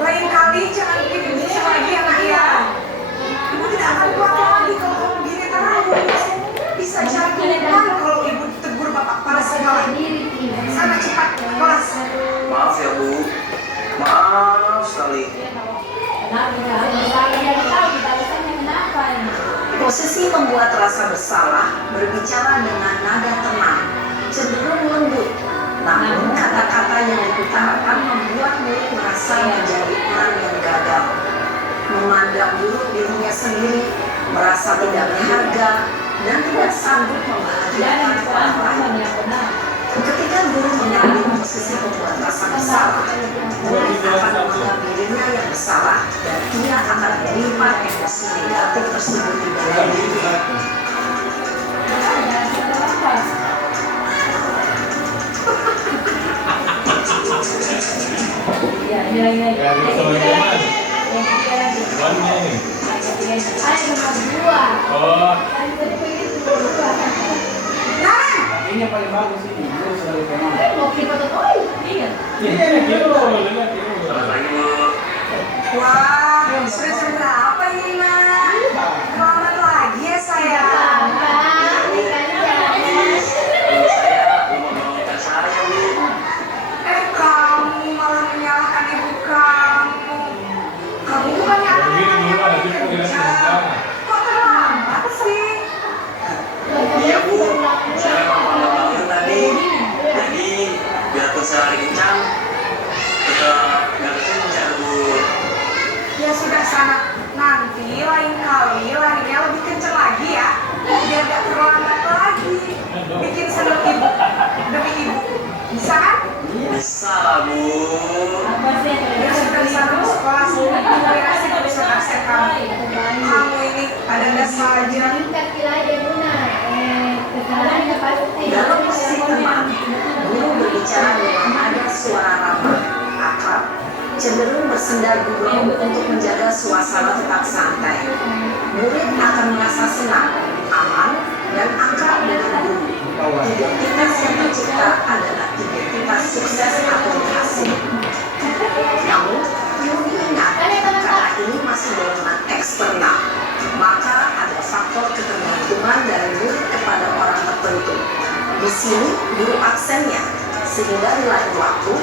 lain kali jangan bikin ibu susah lagi ya, nak ya. Ibu tidak akan kuat lagi kalau kamu gini terus. Bisa jatuhkan kalau ibu ditegur bapak kepala sekolah. Sana cepat ke kelas. Maaf ya Bu. Maaf sekali. Posisi membuat rasa bersalah berbicara dengan nada tenang, cenderung lembut. Namun kata-kata yang diutarakan membuat murid merasa menjadi orang yang gagal, memandang buruk dirinya sendiri, merasa tidak berharga, dan tidak sanggup membahagiakan orang lain. Ketika guru mengambil posisi membuat rasa bersalah, murid akan menganggap dirinya yang bersalah dan ia akan menyimpan emosi negatif tersebut di dalam dirinya. Ya, bisa lagi Mas. Warnanya ini. Oh, Ini yang paling bagus ini. Itu selalu kemana? iya, gitu. Selamat pagi Bu. Wah, sudah jam berapa ini, nak? Selamat lagi ya, sayang. Saya mau menolongkan saya Bu. Kamu malah menyalahkan ibu kamu. Kamu bukannya anak Begini dulu, yang nanti paling panggilan kerja. sebentar. Kok terlambat sih? Iya Bu. Saya mau bangun tadi. Jadi biarpun saya lagi kencang, tetap nggak kencang Bu. Ya sudah sana. Nanti lain kali larinya lebih kenceng lagi ya. Biar gak terlambat lagi. Bikin seneng ibu demi ibu. Bisa kan? Bisa lah Bu. Ya sudah sana ke sekolah sendiri. Ya sih bisa absen kamu. Kamu ini ada saja. Dalam posisi tenang, guru berbicara dengan nada suara ramah, akrab, cenderung bersenda gurau untuk menjaga suasana tetap santai. Murid akan merasa senang, aman, dan akrab dengan guru. Identitas yang tercipta adalah identitas sukses atau berhasil. Namun, perlu diingat, karena ini masih golongan eksternal, maka ada faktor ketergantungan dari murid kepada orang tertentu. Di sini, guru aksennya, sehingga di lain waktu,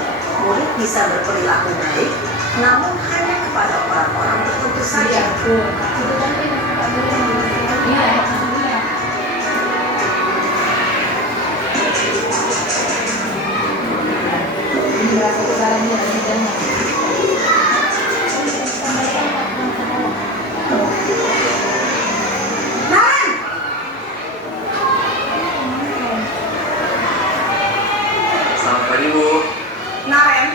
murid bisa berperilaku baik, namun hanya kepada orang-orang tertentu saja. Naren! Selamat pagi Bu. Naren,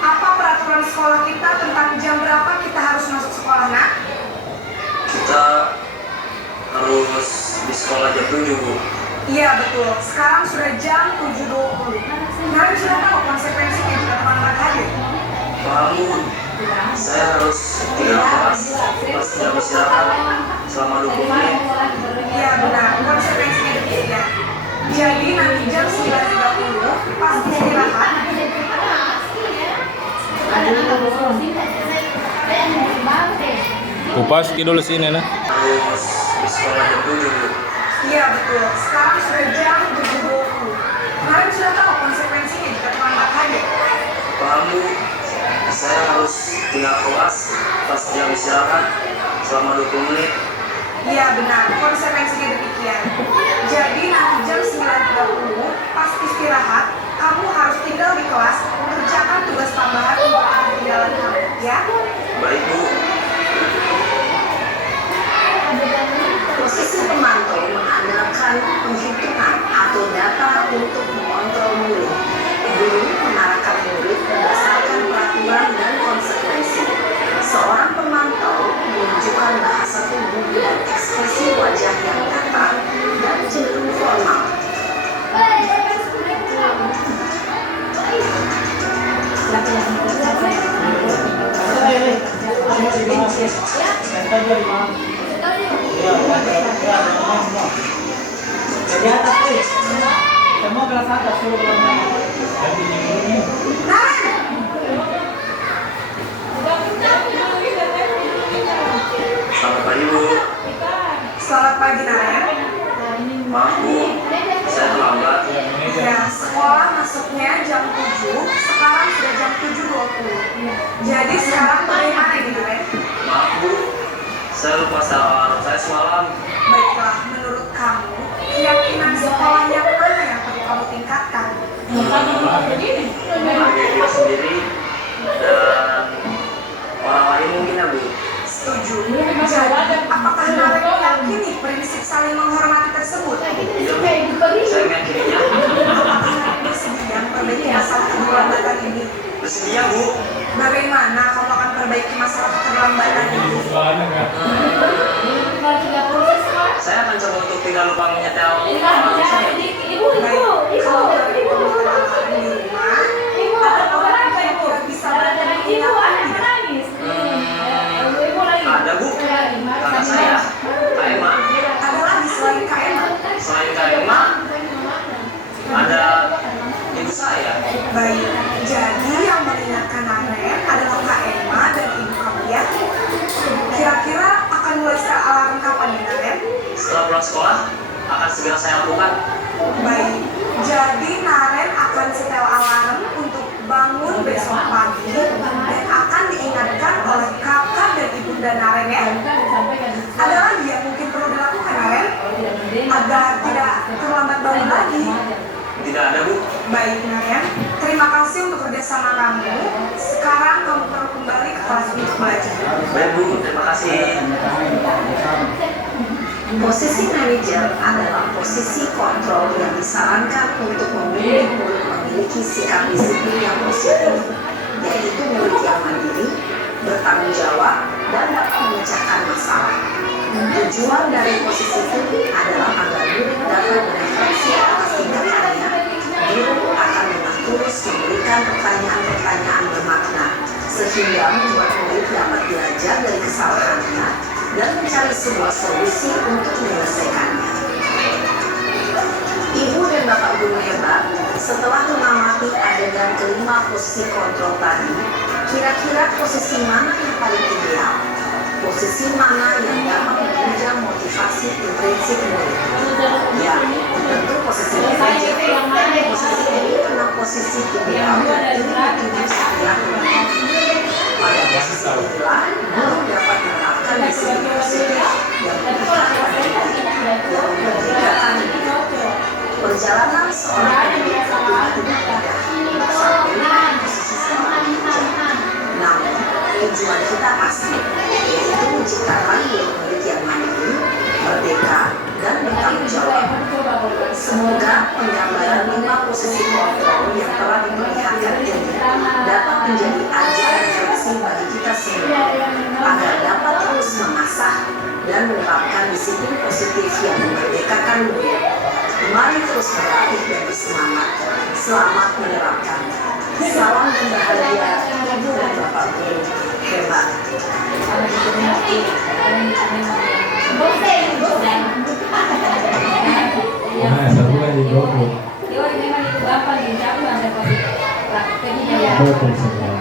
apa peraturan sekolah kita tentang jam berapa kita harus masuk sekolah, nak? Kita harus harus di sekolah jam 7 Bu. Iya betul, sekarang sudah jam 7.20. Narin sudah tahu konsekuensinya jika terlambat hadir. Paham Bu, saya harus tinggal kelas pas jam istirahat selama 20 menit. Iya benar, konsekuensinya demikian. Jadi nanti jam 9.30 pas istirahat. Kupas dulu sini nah. Harus di sekolah jam 7 Bu. Iya betul, sekarang sudah jam 7.20. Narin sudah tahu konsekuensinya jika terlambat hadir. Paham Bu, saya harus tinggal kelas pas jam istirahat selama 20 menit. Iya benar, konsekuensinya demikian. Jadi nanti jam 9.30 pas istirahat, kamu harus tinggal di kelas mengerjakan tugas tambahan untuk ketinggalan kamu, ya? Baik Bu. Posisi pemantau mengandalkan penghitungan atau data untuk mengontrol murid. Guru mengarahkan murid berdasarkan peraturan dan konsekuensi. Seorang pemantau menunjukkan bahasa tubuh dan ekspresi wajah yang datar dan cenderung formal. Jadi atas nih. Semua kelas atas suruh kelas. Selamat pagi Bu. Selamat pagi Naya. Maaf Bu, saya terlambat. Ya, sekolah masuknya jam 7, sekarang sudah jam 7.20. Jadi sekarang bagaimana ini Naya? Maaf Bu, saya lupa alarm saya semalam. Baiklah, menurut kamu, keyakinan sekolah yang mana yang perlu kamu tingkatkan? Menghargai diri sendiri dan orang lain mungkin ya Bu. Setuju. Jadi, apakah Nara meyakini prinsip saling menghormati tersebut? Iya Bu, saya meyakininya. Apakah Nara bersedia memperbaiki masalah keterlambatan ini? Bersedia Bu. Bagaimana kamu akan perbaiki masalah keterlambatan ini? Saya akan coba untuk tidak lupa menyetel alarm saya. Baik, kalau dari pemerintahan di rumah, ada orang yang tidak bisa berada di Ada Bu, kakak saya, Kak Emma. ada lagi selain Kak Emma. Selain Kak Emma, ada ibu saya. Baik, jadi yang mengingatkan Naren adalah Kak Emma dan ibu kamu ya. Kira-kira akan mulai setel alarm kapan nih Naren? Setelah pulang sekolah, akan segera saya lakukan. Baik, jadi Naren akan setel alarm untuk bangun besok pagi dan akan diingatkan oleh kakak dan ibunda Naren ya. Ada lagi yang mungkin perlu dilakukan Naren agar tidak terlambat bangun lagi. Tidak ada Bu. Baik Naren, terima kasih untuk kerjasama kamu. Sekarang kamu perlu kembali ke kelas untuk belajar. Baik Bu, terima kasih. Posisi manajer adalah posisi kontrol yang disarankan untuk membimbing murid memiliki sikap disiplin yang positif, yaitu murid yang mandiri, bertanggung jawab, dan dapat memecahkan masalah. Tujuan dari posisi ini adalah agar murid dapat berefleksi atas tindakannya. Guru akan dengan tulus memberikan pertanyaan-pertanyaan bermakna, sehingga membuat murid dapat belajar dari kesalahannya dan mencari sebuah solusi untuk menyelesaikannya. Ibu dan Bapak guru hebat, setelah mengamati adegan kelima posisi kontrol tadi, kira-kira posisi mana yang paling ideal? Posisi mana yang dapat menunjang motivasi intrinsik murid? Ya, tentu posisi manajer. Posisi ini karena posisi ideal dan ini dituju setiap murid. Pada posisi inilah, guru dapat menerapkan disiplin positif yang berpihak pada murid, yang mempertimbangkan perjalanan seorang pendidik tentunya tidak mudah sampai pada posisi seorang manajer. Namun, tujuan kita pasti, yaitu menciptakan murid yang mandiri, merdeka, dan bertanggung jawab. Semoga penggambaran 5 posisi kontrol yang telah diperlihatkan ini dapat menjadi ajang refleksi bagi kita semua, agar dapat terus mengasah dan menerapkan disiplin positif yang memerdekakan murid. Mari terus berlatih dan bersemangat. Selamat menerapkan. Salam dan bahagia, Ibu dan Bapak Guru. Hebat. Nah, satu kan di bawah. Teori memang itu gampang dicapai ada prakteknya ya. Betul sekali.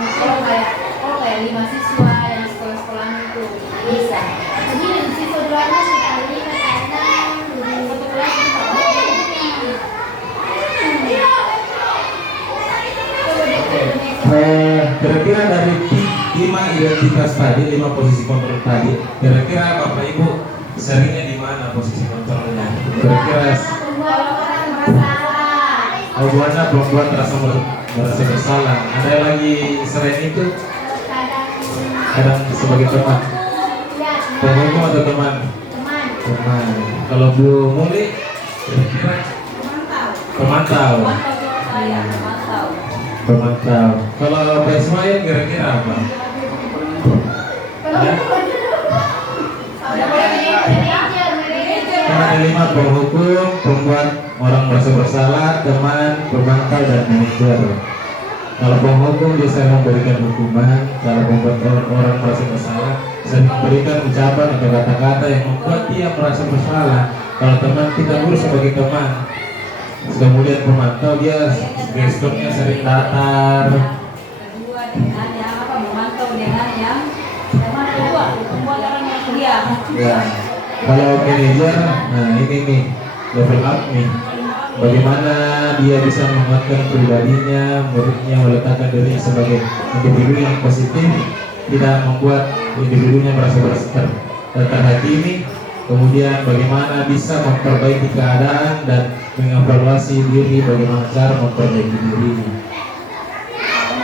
Kalau kayak 5 siswa yang sekolah-sekolah itu bisa. Jadi siswa 12 sekali karena satu kelas itu Kira-kira dari 5 identitas tadi, 5 posisi kontrol tadi, kira-kira Bapak Ibu seringnya di mana posisi kontrolnya? Kira-kira buahnya perempuan merasa bersalah. Ada yang lagi selain itu? Kadang sebagai teman, penghukum atau teman? Teman. Kalau Bu Muli, kira-kira pemantau. Pemantau. Kalau Pak Ismail kira-kira apa? Ya? Karena ada 5 penghukum, pembuat orang merasa bersalah, teman, pemantau, dan manajer. Kalau penghukum bisa memberikan hukuman, kalau membuat orang merasa bersalah, bisa memberikan ucapan atau kata-kata yang membuat dia merasa bersalah. Kalau teman, kita urus sebagai teman. Kemudian pemantau, dia gesturnya sering datar. Kedua dengan yang apa memantau dengan yang kedua membuat orang yang diam. Ya. Kalau manajer, nah ini nih level up nih. Bagaimana dia bisa menguatkan pribadinya, muridnya meletakkan dirinya sebagai individu yang positif, tidak membuat individunya merasa terhakimi. Kemudian bagaimana bisa memperbaiki keadaan dan mengevaluasi diri, bagaimana cara memperbaiki diri.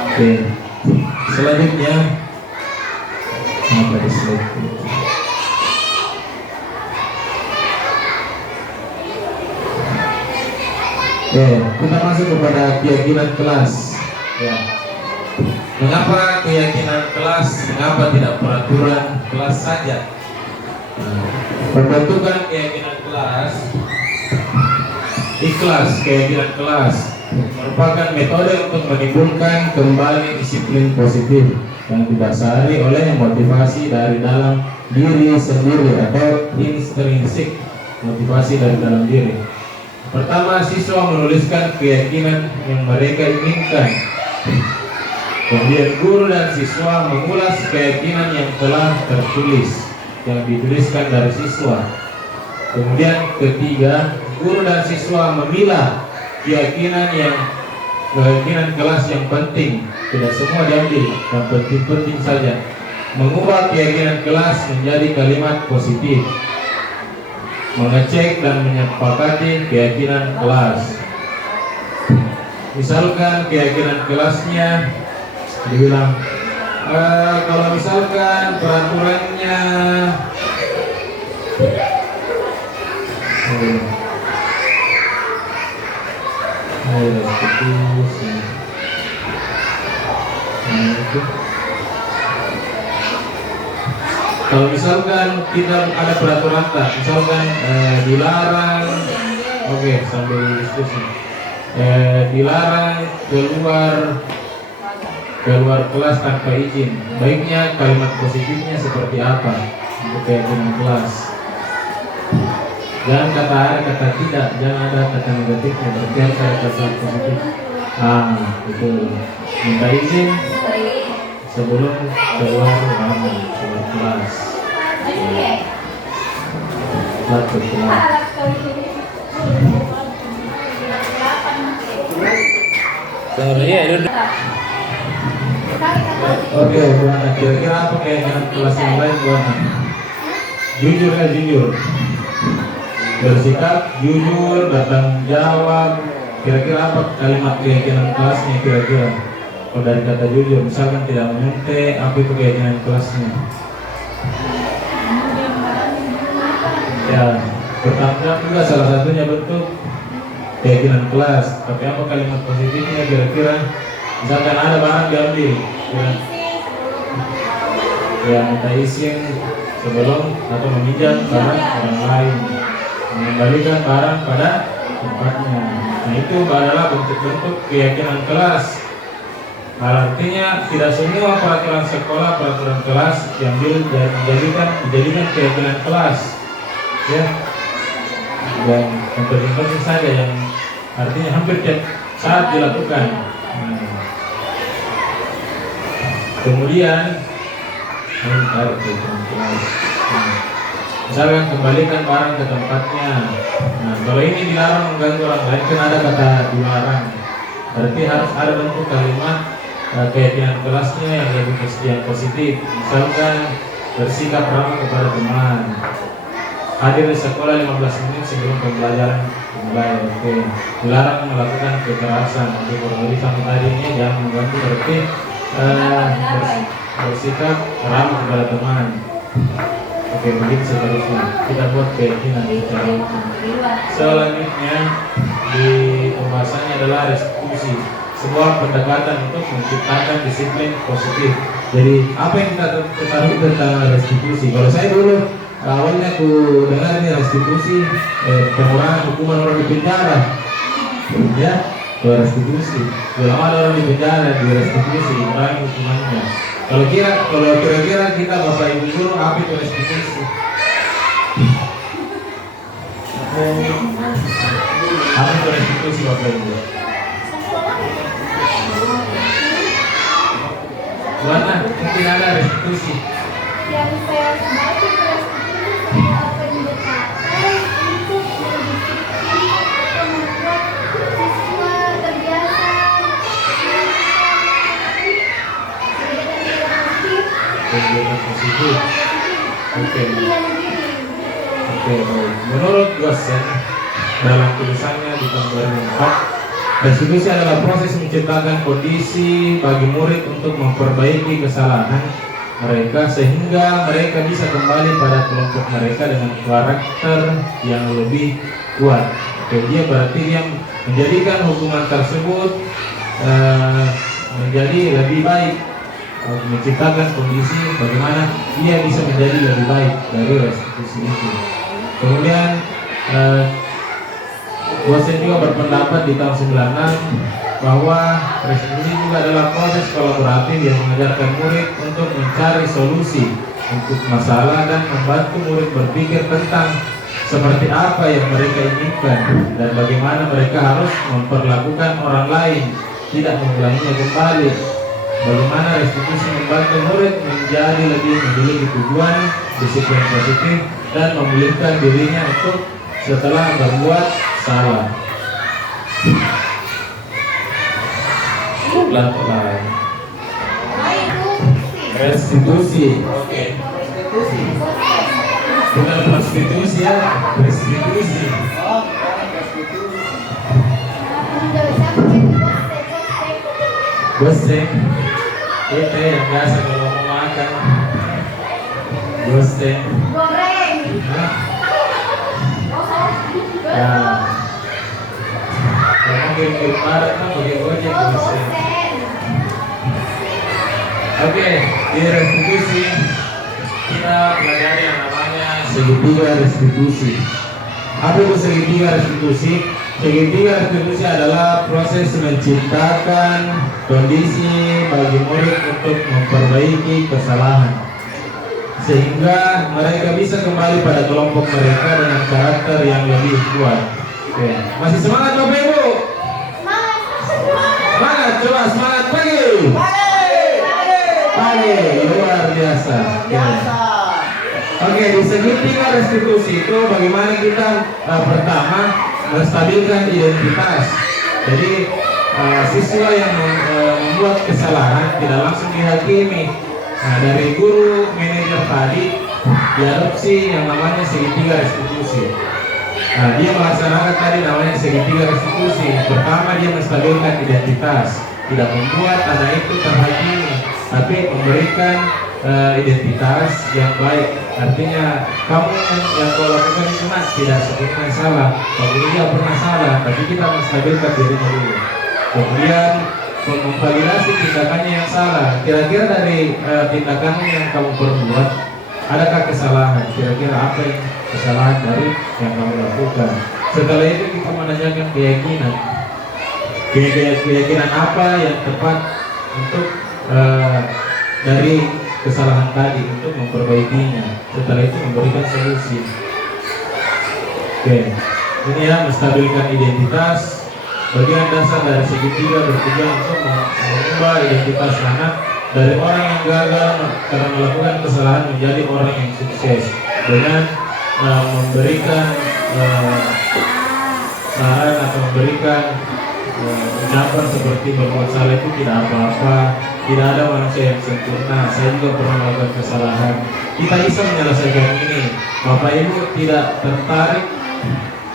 Oke. Selanjutnya apa di slide? Oke, kita masuk kepada keyakinan kelas. Ya. Mengapa keyakinan kelas? Mengapa tidak peraturan kelas saja? Pembentukan keyakinan kelas, ikhlas keyakinan kelas merupakan metode untuk menimbulkan kembali disiplin positif yang didasari oleh motivasi dari dalam diri sendiri atau intrinsik, motivasi dari dalam diri. Pertama, siswa menuliskan keyakinan yang mereka inginkan. Kemudian guru dan siswa mengulas keyakinan yang telah tertulis, yang dituliskan dari siswa. Kemudian ketiga, guru dan siswa memilah keyakinan kelas yang penting. Tidak semua diambil, yang penting-penting saja. Mengubah keyakinan kelas menjadi kalimat positif. Mengecek dan menyepakati keyakinan kelas. Misalkan keyakinan kelasnya dibilang, kalau misalkan peraturannya kalau misalkan kita ada peraturan tak, misalkan dilarang, oke, sambil diskusi, dilarang keluar kelas tanpa izin. Baiknya kalimat positifnya seperti apa untuk keyakinan kelas? Jangan kata tidak, jangan ada kata negatifnya, berarti harus ada kata positif. Itu minta izin sebelum keluar kelas. Laku kelas. Oke, Buana, kira-kira apa keyakinan kelas yang lain, Buana? Jujur ya, jujur. Bersikap jujur, bertanggung jawab. Kira-kira apa kalimat keyakinan kelasnya kira-kira? Kalau dari kata jujur, misalkan tidak menyuntik, apa itu keyakinan kelasnya? Ya, bertanggung jawab juga salah satunya bentuk keyakinan kelas. Tapi apa kalimat positifnya kira-kira? Misalkan ada barang diambil, ya minta izin sebelum atau meminjam barang orang lain, mengembalikan barang pada tempatnya. Nah, itu adalah bentuk-bentuk keyakinan kelas. Artinya tidak semua peraturan sekolah, peraturan kelas yang dijadikan keyakinan kelas, ya. Dan yang penting saja yang artinya hampir tiap saat dilakukan. Kemudian misalkan kembalikan barang ke tempatnya. Nah, kalau ini dilarang mengganggu orang lain, kan ada kata dilarang. Berarti harus ada bentuk kalimat keyakinan kelasnya yang lebih positif. Misalkan bersikap ramah kepada teman, hadir di sekolah 15 menit sebelum pembelajaran dimulai. Oke. Dilarang melakukan kekerasan. Oke, kalau sampai tadi ini jangan mengganggu, berarti bersikap ramah kepada teman. Oke, begitu seterusnya. Kita buat keyakinan secara umum. Selanjutnya di pembahasannya adalah restitusi, sebuah pendekatan untuk menciptakan disiplin positif. Jadi apa yang kita ketahui tentang restitusi? Kalau saya dulu awalnya aku dengar ini restitusi pengurangan hukuman orang di penjara, ya, restitusi. Kalau ada orang di penjara, di restitusi, kurangi hukumannya. Kalau kira-kira kita bapak ibu guru, apa itu restitusi? Apa itu restitusi bapak ibu? Mana mungkin ada restitusi? Yang saya baca restitusi pendekatan untuk mendisiplin atau membuat siswa terbiasa kegiatan positif. Oke. Oke, baik. Menurut dosen dalam tulisannya di tahun 2004, restitusi adalah proses menciptakan kondisi bagi murid untuk memperbaiki kesalahan mereka sehingga mereka bisa kembali pada kelompok mereka dengan karakter yang lebih kuat. Oke, dia berarti yang menjadikan hukuman tersebut menjadi lebih baik, menciptakan kondisi bagaimana dia bisa menjadi lebih baik dari restitusi itu. Kemudian dosen juga berpendapat di tahun 96 bahwa restitusi juga adalah proses kolaboratif yang mengajarkan murid untuk mencari solusi untuk masalah dan membantu murid berpikir tentang seperti apa yang mereka inginkan dan bagaimana mereka harus memperlakukan orang lain, tidak mengulanginya kembali. Bagaimana restitusi membantu murid menjadi lebih memiliki tujuan, disiplin positif, dan memulihkan dirinya untuk setelah berbuat salah. Pelan-pelan. Restitusi. Oke. Bukan prostitusi ya, restitusi. Goseng. Itu yang biasa kalau mau makan. Goseng. goreng. Ya. Kalau kirim Maret kan pakai Gojek Goseng. Oke, di restitusi kita pelajari yang namanya segitiga restitusi. Apa itu segitiga restitusi? Segitiga restitusi adalah proses menciptakan kondisi bagi murid untuk memperbaiki kesalahan sehingga mereka bisa kembali pada kelompok mereka dengan karakter yang lebih kuat. Oke. Masih semangat Bapak Ibu? Semangat, coba semangat pagi. Pagi, luar biasa. Oke, di segitiga restitusi itu bagaimana kita pertama menstabilkan identitas. Jadi siswa yang membuat kesalahan tidak langsung dihakimi. Nah, dari guru manajer tadi diadopsi yang namanya segitiga restitusi. Nah, dia melaksanakan tadi namanya segitiga restitusi. Pertama dia menstabilkan identitas, tidak membuat anak itu terhakimi, tapi memberikan identitas yang baik. Artinya kamu yang kau lakukan itu tidak sepenuhnya salah, kamu juga pernah salah, tapi kita menstabilkan dirinya dulu. Kemudian memvalidasi tindakannya yang salah. Kira-kira dari tindakanmu yang kamu perbuat adakah kesalahan, kira-kira apa yang kesalahan dari yang kamu lakukan. Setelah itu kita menanyakan keyakinan, keyakinan apa yang tepat untuk dari kesalahan tadi untuk memperbaikinya. Setelah itu memberikan solusi. Oke, ini ya, menstabilkan identitas. Bagian dasar dari segitiga bertujuan untuk mengubah identitas anak dari orang yang gagal karena melakukan kesalahan menjadi orang yang sukses dengan memberikan saran atau memberikan ucapan seperti berbuat salah itu tidak apa-apa, tidak ada manusia yang sempurna, saya juga pernah melakukan kesalahan, kita bisa menyelesaikan ini. Bapak Ibu tidak tertarik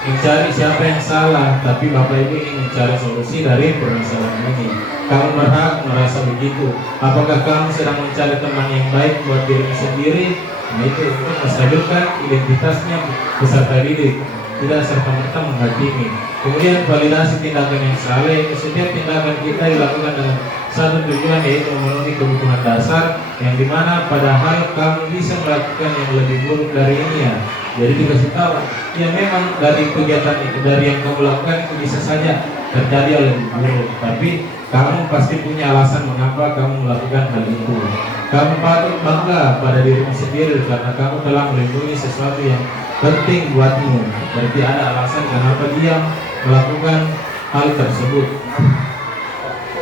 mencari siapa yang salah, tapi Bapak Ibu ingin mencari solusi dari permasalahan ini. Kamu berhak merasa begitu. Apakah kamu sedang mencari teman yang baik buat dirimu sendiri? Nah, itu untuk menstabilkan identitasnya beserta didik, tidak serta-merta menghakimi. Kemudian validasi tindakan yang salah, yaitu setiap tindakan kita dilakukan dengan satu tujuan, yaitu memenuhi kebutuhan dasar, yang dimana padahal kamu bisa melakukan yang lebih buruk dari ini ya. Jadi dikasih tahu, ya memang dari kegiatan itu, dari yang kamu lakukan itu bisa saja terjadi yang lebih buruk, tapi kamu pasti punya alasan mengapa kamu melakukan hal itu. Kamu patut bangga pada dirimu sendiri karena kamu telah melindungi sesuatu yang penting buatmu. Berarti ada alasan kenapa dia melakukan hal tersebut.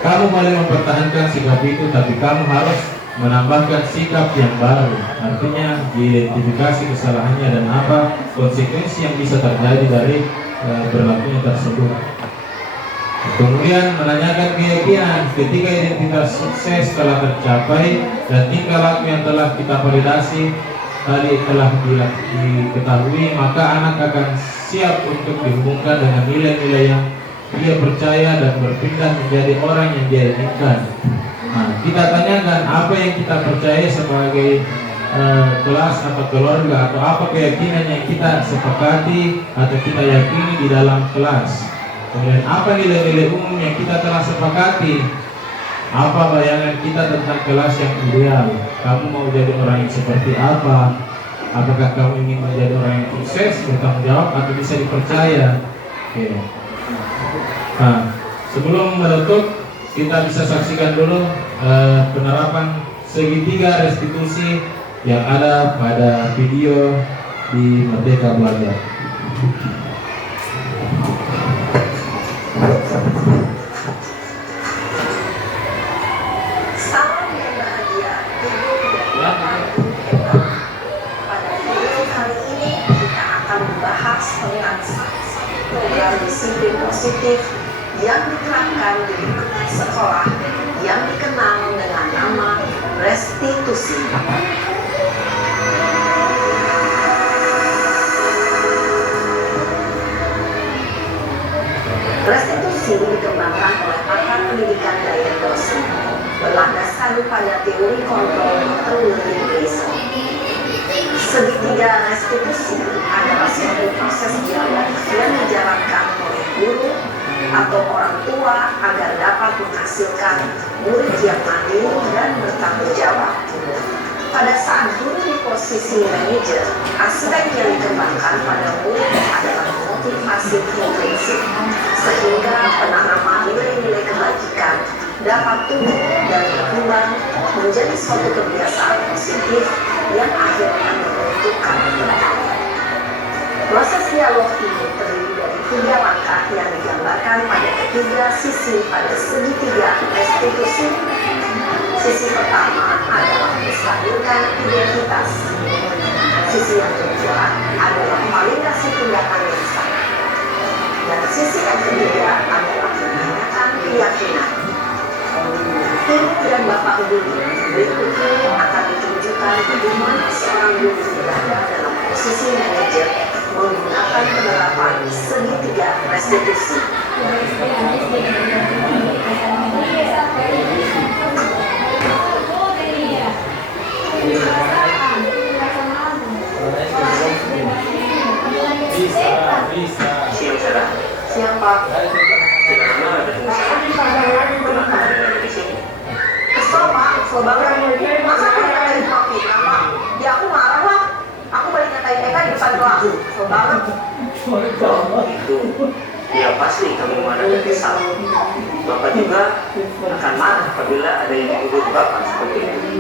Kamu boleh mempertahankan sikap itu, tapi kamu harus menambahkan sikap yang baru. Artinya diidentifikasi kesalahannya dan apa konsekuensi yang bisa terjadi dari berlakunya tersebut. Kemudian menanyakan keyakinan ketika identitas sukses telah tercapai dan tingkah laku yang telah kita validasi tadi telah diketahui, maka anak akan siap untuk dihubungkan dengan nilai-nilai yang dia percaya dan berpindah menjadi orang yang dia inginkan. Nah, kita tanyakan apa yang kita percaya sebagai kelas atau keluarga, atau apa keyakinan yang kita sepakati atau kita yakini di dalam kelas. Kemudian apa nilai-nilai umum yang kita telah sepakati? Apa bayangan kita tentang kelas yang ideal? Kamu mau jadi orang yang seperti apa? Apakah kamu ingin menjadi orang yang sukses, bertanggung jawab, atau bisa dipercaya? Oke. Nah, sebelum menutup, kita bisa saksikan dulu penerapan segitiga restitusi yang ada pada video di Merdeka Belajar. Salam yang bahagia, pada video kali ini kita akan membahas tentang program disiplin positif yang diterapkan di lingkungan sekolah yang dikenal dengan nama restitusi. Restitusi dikembangkan oleh pakar pendidikan dan dosen, berlandaskan pada teori kontrol atau learning based. Segitiga restitusi adalah suatu proses dialog yang dijalankan oleh guru atau orang tua agar dapat menghasilkan murid yang mandiri dan bertanggung jawab. Pada saat guru di posisi manajer, aspek yang dikembangkan pada murid adalah motivasi prinsip, sehingga penanaman nilai-nilai kebajikan dapat tumbuh dan berkembang menjadi suatu kebiasaan positif yang akhirnya menentukan. Proses dialog ini terdiri dari 3 langkah yang digambarkan pada ketiga sisi pada segitiga restitusi. Sisi pertama adalah menstabilkan identitas. Sisi yang kedua adalah validasi tindakan yang salah. Dan sisi yang ketiga adalah menanyakan keyakinan. Ibu dan bapak guru berikut ini akan ditunjukkan bagaimana seorang guru berada dalam posisi manajer menggunakan penerapan segitiga restitusi. Siapa? Kesel pak, kesel banget. Masa aku nggak dari kopi, apa? Ya aku marah depan kelas. So banget. Itu ya pasti kamu marah dan kesal. Bapak juga akan marah apabila ada yang menuduh Bapak seperti itu.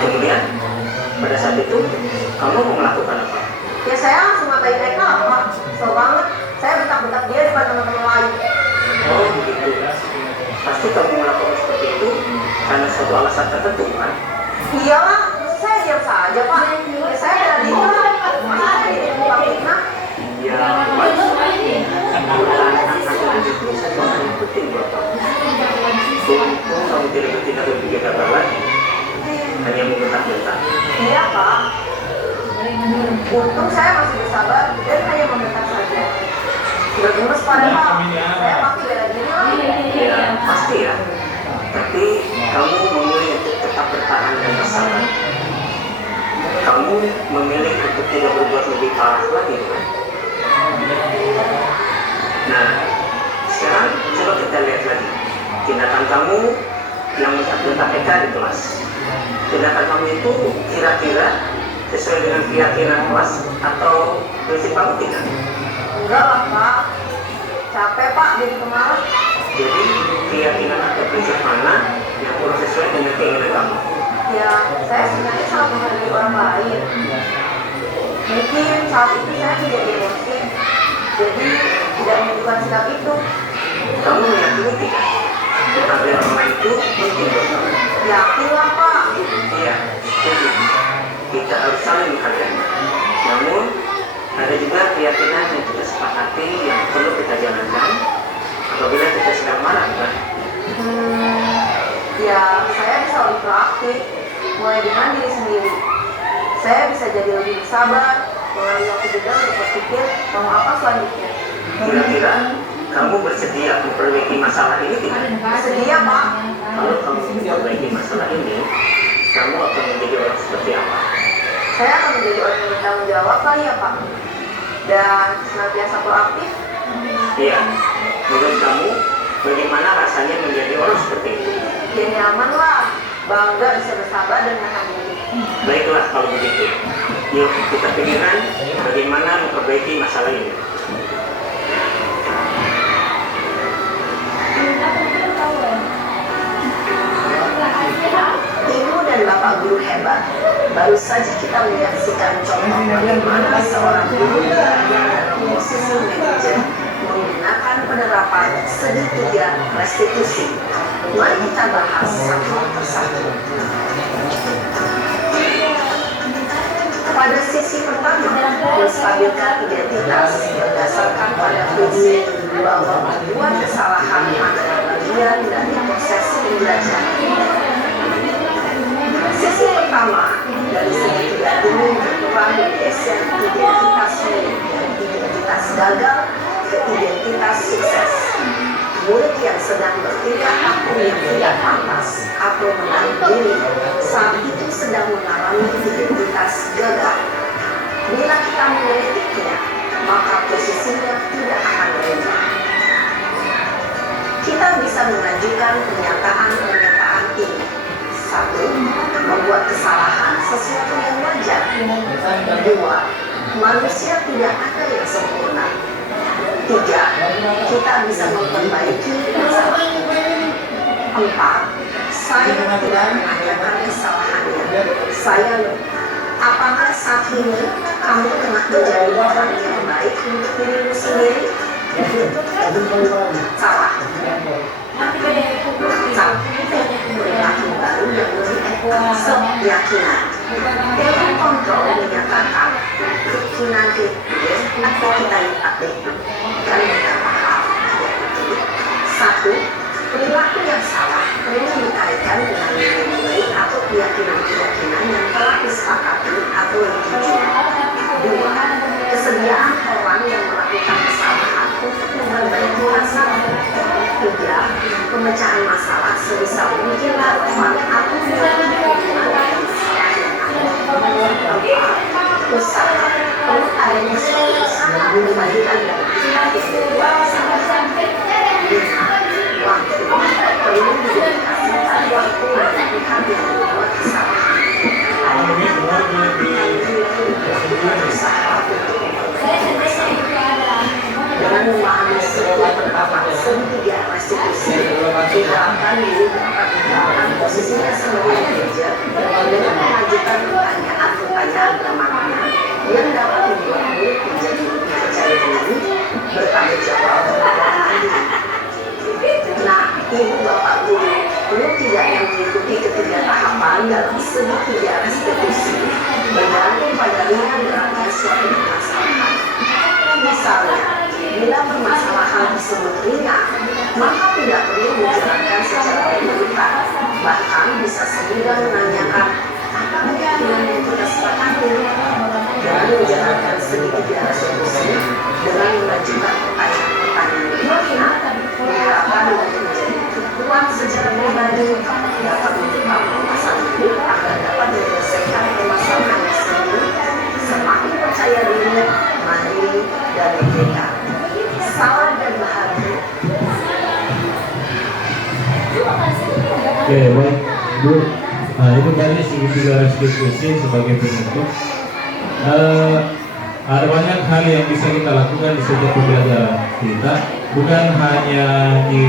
Kemudian pada saat itu kamu mau melakukan apa? Ya saya langsung ngatain Eka lah Pak. So banget. Saya bentak-bentak dia depan teman-teman lain. Oh begitu. Pasti kamu melakukan seperti itu karena suatu alasan tertentu kan? Iyalah, saya diam saja Pak. Ya saya ada di mana? Masa ada di muka fitnah? Ya wajar. Anak-anak itu satu hal yang penting Bapak. Untung kamu tidak bertindak lebih gagal lagi. Hanya membentak-bentak. Iya Pak. Untung saya masih bersabar dan hanya membentak saja. Sudah gemes padahal. Saya pasti bela diri lagi. Ya pasti ya. Tapi kamu memilih untuk tetap bertahan dan bersabar. Kamu memilih untuk tidak berbuat lebih parah lagi kan? Nah, sekarang coba kita lihat lagi tindakan kamu yang bentak Eka di kelas. Tindakan kamu itu kira-kira sesuai dengan keyakinan kelas atau prinsip kamu tidak? Enggak lah Pak. Capek Pak jadi kemarin. Jadi keyakinan atau prinsip mana yang kurang sesuai dengan keinginan kamu? Ya, saya sebenarnya sangat menghargai orang lain. Mungkin saat itu saya tidak emosi, jadi tidak menunjukkan sikap itu. Kamu meyakini tidak? Menghargai orang lain itu penting buat kamu. Yakin lah Pak. Iya, setuju. Kita harus saling menghargai. Namun ada juga keyakinan yang kita sepakati yang perlu kita jalankan apabila kita sedang marah kan? Ya, saya bisa lebih proaktif, mulai dengan diri sendiri. Saya bisa jadi lebih sabar, mengambil waktu juga untuk berpikir mau apa selanjutnya. Kira-kira kamu bersedia memperbaiki masalah ini tidak? Bersedia Pak. Kalau kamu memperbaiki masalah ini, kamu akan menjadi orang seperti apa? Saya akan menjadi orang yang bertanggung jawab kali ya Pak. Dan senantiasa proaktif. Iya, menurut kamu bagaimana rasanya menjadi orang seperti itu? Ya nyaman lah, bangga bisa bersabar dan menahan diri. Baiklah kalau begitu. Yuk kita pikirkan bagaimana memperbaiki masalah ini. Ibu dan Bapak guru hebat. Baru saja kita menyaksikan contoh bagaimana seorang guru dalam posisi manajer menggunakan penerapan segitiga restitusi. Mari kita bahas satu persatu. Pada sisi pertama, menstabilkan identitas berdasarkan pada prinsip bahwa membuat kesalahan adalah bagian dari proses pembelajaran. Sisi pertama dari segitiga ini berperan menggeser identitas murid dari identitas gagal ke identitas sukses. Murid yang sedang bertingkah laku yang tidak pantas atau menarik diri saat itu sedang mengalami identitas gagal. Bila kita mengkritiknya, maka posisinya tidak akan berubah. Kita bisa mengajukan pernyataan ini. 1. Membuat kesalahan sesuatu yang wajar. 2. Manusia tidak ada yang sempurna. 3. Kita bisa memperbaiki masalah. 4. Saya tidak menanyakan kesalahannya. Saya apakah saat ini kamu tengah menjadi orang yang baik untuk dirimu sendiri? Salah. Perilaku baru yang keyakinan. Dalam kontrol menyatakan keyakinan atau kita dan minta maaf. 1. Perilaku yang salah perlu dikaitkan dengan nilai atau keyakinan-keyakinan yang telah disepakati atau dituju. 2. Kesediaan orang yang melakukan kesalahan untuk memperbaiki masalah. 3. Pemecahan masalah sebisa mungkin relevan atau melakukan hubungan masalah yang ada. 4. Usaha perlu adanya suatu usaha perbaikan dan kedua kesalahan. 5. Waktu perlu didedikasikan waktu bagi pihak yang membuat kesalahan. penerapan segitiga restitusi diharapkan ini dapat menggunakan posisinya sebagai manajer dengan mengajukan pertanyaan bermakna yang dapat membuat murid menjadi lebih percaya diri, bertanggung jawab, dan mandiri. Nah, Ibu Bapak Guru, perlu tidak yang mengikuti ketiga tahapan dalam segitiga restitusi bergantung pada ringan beratnya suatu permasalahan. Misalnya, bila permasalahan tersebut ringan, maka tidak perlu menjalankan secara berurutan, bahkan bisa semudah menanyakan apakah keyakinan yang kita sepakati. Dengan menjalankan segitiga restitusi, dengan mengajukan pertanyaan-pertanyaan bermakna, diharapkan untuk menjadi kuat secara pribadi, dapat membuka permasalahan hidup agar dapat menyelesaikan permasalahan tersebut, semakin percaya diri, mandiri, dan merdeka. Salam dan bahagia. Oke, baik Bu. Nah, itu tadi segitiga restitusi sebagai penutup. Ada banyak hal yang bisa kita lakukan di setiap pembelajaran kita, bukan hanya di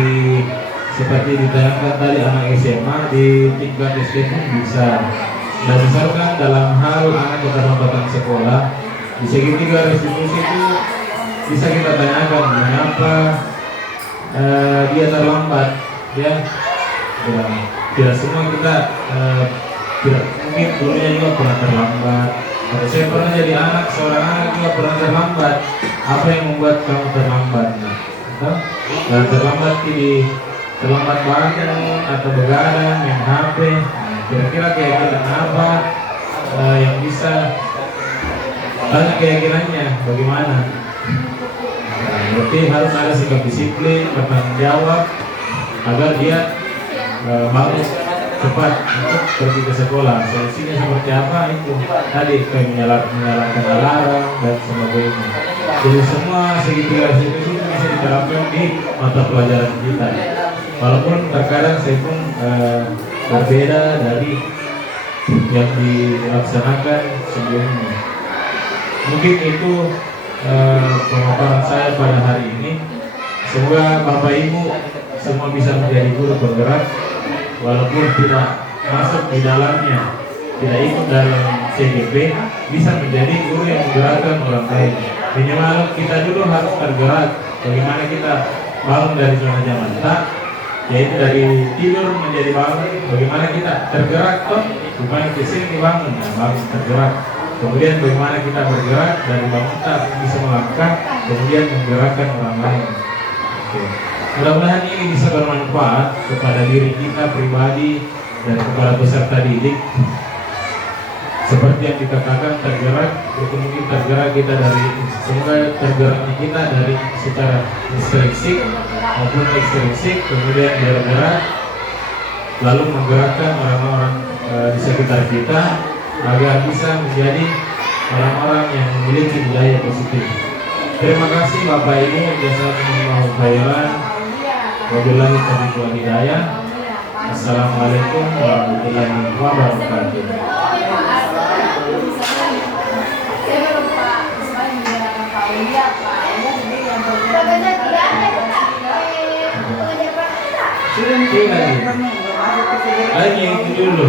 seperti ditayangkan tadi anak SMA, di tingkat SD pun bisa. Dan misalkan dalam hal anak keterlambatan sekolah, di segitiga restitusi itu bisa kita tanyakan mengapa dia terlambat, ya. Tidak semua kita tidak mungkin dulunya juga pernah terlambat. Kalau saya pernah jadi anak, seorang anak juga pernah terlambat. Apa yang membuat kamu terlambat? Dan terlambat terlambat bangun atau begadang, main HP. Kira-kira keyakinan apa yang bisa banyak keyakinannya bagaimana? Nah, berarti harus ada sikap disiplin, bertanggung jawab agar dia bangun cepat untuk pergi ke sekolah. Solusinya seperti apa itu? Tadi kayak menyalakan alarm dan sebagainya. Jadi semua segitiga restitusi itu bisa diterapkan di mata pelajaran kita. Walaupun terkadang saya pun berbeda dari yang dilaksanakan sebelumnya. Mungkin itu pemaparan saya pada hari ini. Semoga Bapak Ibu semua bisa menjadi guru bergerak, walaupun tidak masuk di dalamnya, tidak ikut dalam CGP, bisa menjadi guru yang menggerakkan orang lain. Minimal kita dulu harus tergerak. Bagaimana kita bangun dari zona nyaman, yaitu dari tidur menjadi bangun. Bagaimana kita tergerak toh, bukan ke sini bangun, bangun tergerak. Kemudian bagaimana kita bergerak dari bangun tak bisa melangkah, kemudian menggerakkan orang lain. Oke. Mudah-mudahan ini bisa bermanfaat kepada diri kita pribadi dan kepada peserta didik. Seperti yang dikatakan, tergerak, itu mungkin tergerak kita dari, semoga tergeraknya kita dari secara intrinsik maupun ekstrinsik, kemudian bergerak lalu menggerakkan orang-orang di sekitar kita agar bisa menjadi orang-orang yang memiliki budaya positif. Terima kasih Bapak Ibu, jazakumullahu khairan. Wabillahi taufiq wal hidayah. Assalamualaikum warahmatullahi wabarakatuh. Lagi itu dulu.